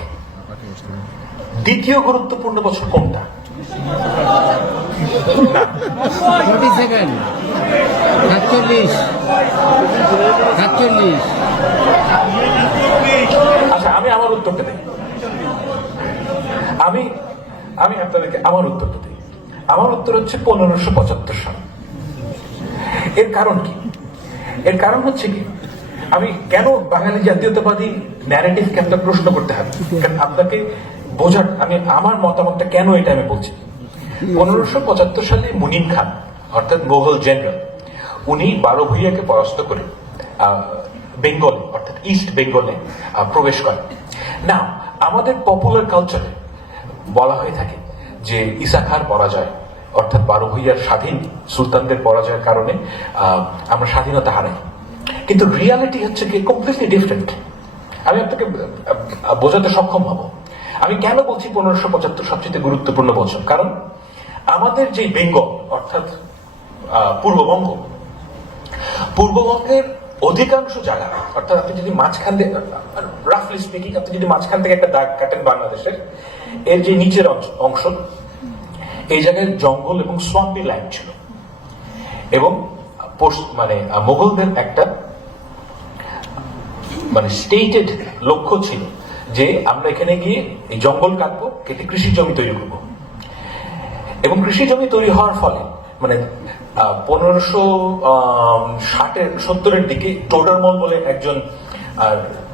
দ্বিতীয় গুরুত্বপূর্ণ বছর কোনটা? না, 47 আচ্ছা, আমি আমার উত্তরটা দিই। আমি আপনাদেরকে আমার উত্তরটা দিই। আমার উত্তর হচ্ছে 1575 সাল। এর কারণ কি? এর কারণ হচ্ছে কি, আমি কেন বাঙালি জাতীয়তাবাদী ন্যারেটিভকে আপনার প্রশ্ন করতে হবে, কারণ আপনাকে বোঝার, আমি আমার মতামতটা কেন এটা আমি বলছি। 1575 সালে মুনিম খান অর্থাৎ মোগল জেনারেল, উনি 12 ভূঁইয়াকে পরাস্ত করে বেঙ্গল অর্থাৎ ইস্ট বেঙ্গলে প্রবেশ করেন। না, আমাদের পপুলার কালচারে বলা হয়ে থাকে যে ঈসা খাঁর পরাজয় অর্থাৎ 12 ভূঁইয়ার স্বাধীন সুলতানদের পরাজয়ের কারণে আমরা স্বাধীনতা হারাই। কিন্তু রিয়ালিটি হচ্ছে কি কমপ্লিটলি ডিফারেন্ট। আমি আপনাকে বোঝাতে সক্ষম হব। আমি কেন বলছি 1575 সবচেয়ে গুরুত্বপূর্ণ বছর, কারণ আমাদের যে বেঙ্গল অর্থাৎ পূর্ববঙ্গের অধিকাংশ জায়গা, অর্থাৎ আপনি যদি মাঝখান থেকে রাফলি স্পিকিং, আপনি যদি মাঝখান থেকে একটা দাগ কাটেন বাংলাদেশের, এর যে নিচের অংশ, এই জায়গায় জঙ্গল এবং সোয়াম্পি ল্যান্ড ছিল। এবং মানে মোগলদের একটা মানে স্টেটেড লক্ষ্য ছিল যে আমরা এখানে গিয়ে এই জঙ্গল কাটবো, কেটে কৃষি জমি তৈরি করবো। এবং কৃষি জমি তৈরি হওয়ার ফলে মানে 1570-এর দিকে টোডরমল বলে একজন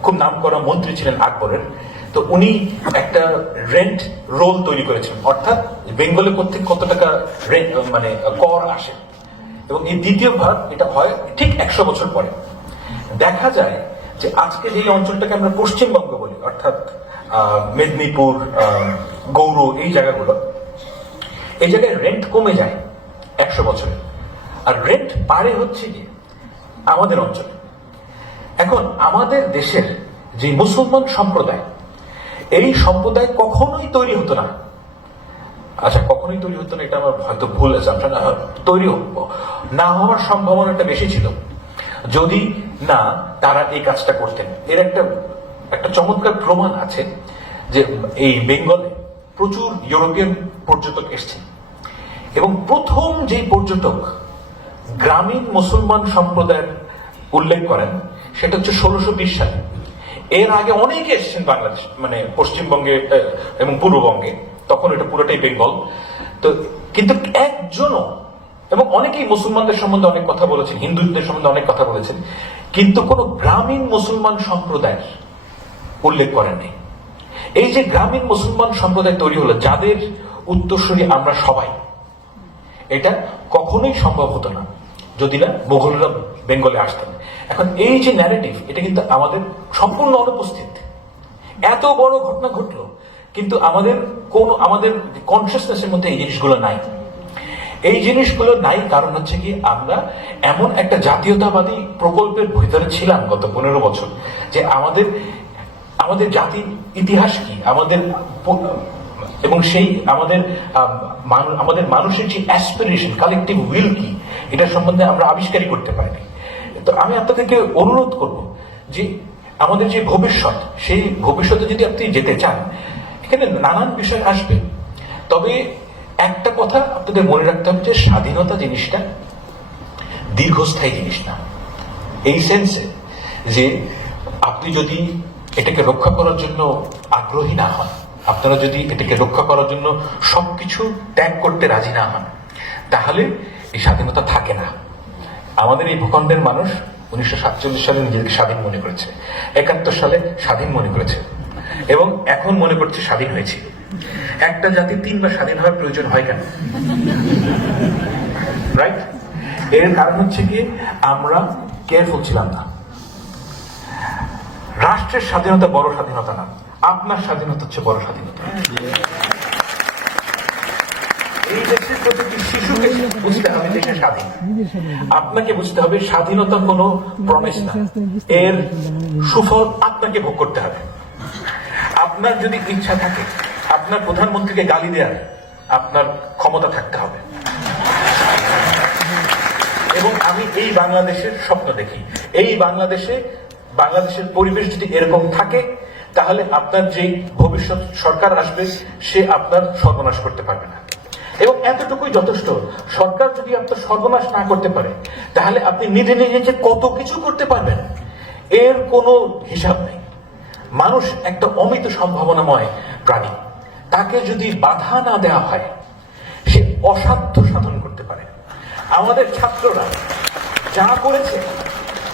খুব নামকরা মন্ত্রী ছিলেন আকবরের, তো উনি একটা রেন্ট রোল তৈরি করেছিলেন, অর্থাৎ বেঙ্গলে প্রত্যেক কত টাকা রেন্ট মানে কর আসে। এবং এই দ্বিতীয় ভাগ এটা হয় ঠিক 100 বছর পরে। দেখা যায় যে আজকে যে অঞ্চলটাকে আমরা পশ্চিমবঙ্গ বলি, অর্থাৎ মেদিনীপুর, গৌড়, এই জায়গাগুলো, এই জায়গায় রেন্ট কমে যায় 100 বছরে, আর রেন্ট বাড়ে হচ্ছে কি আমাদের অঞ্চলে। এখন আমাদের দেশের যে মুসলমান সম্প্রদায়, এই সম্প্রদায় কখনোই তৈরি হতো না। আচ্ছা, কখনোই তৈরি হতো না এটা আমার হয়তো ভুল আছে, তৈরি না হওয়ার সম্ভাবনাটা বেশি ছিল যদি না তারা এই কাজটা করতেন। এর একটা চমৎকার প্রমাণ আছে যে এই বেঙ্গলে প্রচুর ইউরোপিয়ান পর্যটক এসছেন, এবং প্রথম যে পর্যটক গ্রামীণ মুসলমান সম্প্রদায়ের উল্লেখ করেন সেটা হচ্ছে 1620 সালে। এর আগে অনেকে এসেছেন বাংলাদেশ মানে পশ্চিমবঙ্গে এবং পূর্ববঙ্গে, তখন এটা পুরোটাই বেঙ্গল। তো কিন্তু একজনও, এবং অনেকেই মুসলমানদের সম্বন্ধে অনেক কথা বলেছেন, হিন্দুদের সম্বন্ধে অনেক কথা বলেছেন, কিন্তু কোন গ্রামীণ মুসলমান সম্প্রদায়ের উল্লেখ করেননি। এই যে গ্রামীণ মুসলমান সম্প্রদায় তৈরি হলো, যাদের উত্তরসূরি আমরা সবাই, এটা কখনোই সম্ভব হতো না যদি না মুঘলরা বেঙ্গলে আসতেন। এখন এই যে ন্যারেটিভ, এটা কিন্তু আমাদের সম্পূর্ণ অনুপস্থিত। এত বড় ঘটনা ঘটলো, কিন্তু আমাদের কনসিয়াসনেসের মধ্যে এই জিনিসগুলো নাই। এই জিনিসগুলো নাই কারণ হচ্ছে কি, আমরা এমন একটা জাতীয়তাবাদী প্রকল্পের ভিতরে ছিলাম গত 15 বছর, যে আমাদের জাতির ইতিহাস কি, এবং সেই আমাদের মানুষের যে অ্যাসপিরেশন, কালেকটিভ উইল কি, এটা সম্বন্ধে আমরা আবিষ্কারই করতে পারিনি। তো আমি আপনাদেরকে অনুরোধ করব যে আমাদের যে ভবিষ্যৎ, সেই ভবিষ্যতে যদি আপনি যেতে চান, এখানে নানান বিষয় আসবে। তবে একটা কথা আপনাদের মনে রাখতে হবে যে স্বাধীনতা জিনিসটা দীর্ঘস্থায়ী জিনিস না। এই সেন্সে যে আপনি যদি এটাকে রক্ষা করার জন্য আগ্রহী না হন, আপনারা যদি এটাকে রক্ষা করার জন্য সবকিছু ত্যাগ করতে রাজি না হন, তাহলে এই স্বাধীনতা থাকে না। আমাদের এই ভূখণ্ডের মানুষ 1947 সালে নিজেকে স্বাধীন মনে করেছে, 71 সালে স্বাধীন মনে করেছে, এবং এখন মনে করছে স্বাধীন হয়েছে। একটা জাতি 3 বার স্বাধীন হওয়ার প্রয়োজন হয় কেন? রাইট? এর কারণ হচ্ছে কি, আমরা কেয়ারফুল ছিলাম না। রাষ্ট্রের স্বাধীনতা বড় স্বাধীনতা না, আপনার স্বাধীনতা হচ্ছে বড় স্বাধীনতা। এই দেশের প্রতিটি শিশুকে বুঝতে হবে দেশে স্বাধীন। আপনাকে বুঝতে হবে স্বাধীনতা কোনো প্রমিস না, এর সুফল আপনাকে ভোগ করতে হবে। আপনার যদি ইচ্ছা থাকে আপনার প্রধানমন্ত্রীকে গালি দেওয়ার, আপনার ক্ষমতা থাকতে হবে। এবং আমি এই বাংলাদেশের স্বপ্ন দেখি, এই বাংলাদেশের পরিবেশ যদি এরকম থাকে, তাহলে আপনার যেই ভবিষ্যৎ সরকার আসবে, সে আপনার সর্বনাশ করতে পারবে না। এবং এতটুকুই যথেষ্ট। সরকার যদি আপনার সর্বনাশ না করতে পারে, তাহলে আপনি নিজে নিজে যে কত কিছু করতে পারবেন, এর কোনো হিসাব নেই। মানুষ একটা অমিত সম্ভাবনাময় প্রাণী, তাকে যদি বাধা না দেওয়া হয়, সে অসাধ্য সাধন করতে পারে। আমাদের ছাত্ররা যা করেছে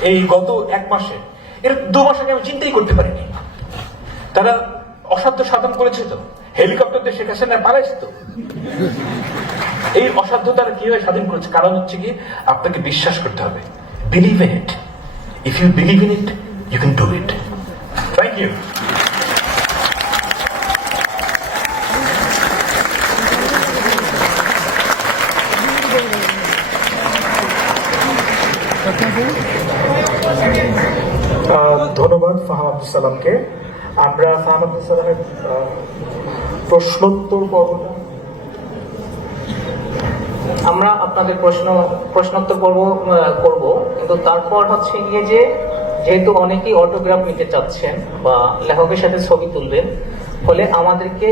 এই গত 1 মাসে, এর 2 মাস আগে আমি চিন্তাই করতে পারিনি। তারা অসাধ্য সাধন করেছে, তো হেলিকপ্টার দিয়ে শেখ হাসিনা পালাইছে। তো এই অসাধ্য তারা কিভাবে স্বাধীন করেছে? কারণ হচ্ছে কি, আপনাকে বিশ্বাস করতে হবে। Believe in it. If you believe in it, you can do it. Thank you. ধন্যবাদ ফাহাম আব্দুল সালামকে। আমরা ফাহাম আব্দুল সালামের প্রশ্নোত্তর পর্বটা আমরা আপনাদের প্রশ্নোত্তর করব, কিন্তু তারপর হচ্ছে গিয়ে যে যেহেতু অনেকেই অটোগ্রাফ নিতে চাচ্ছেন বা লেখকের সাথে ছবি তুলবেন, ফলে আমাদেরকে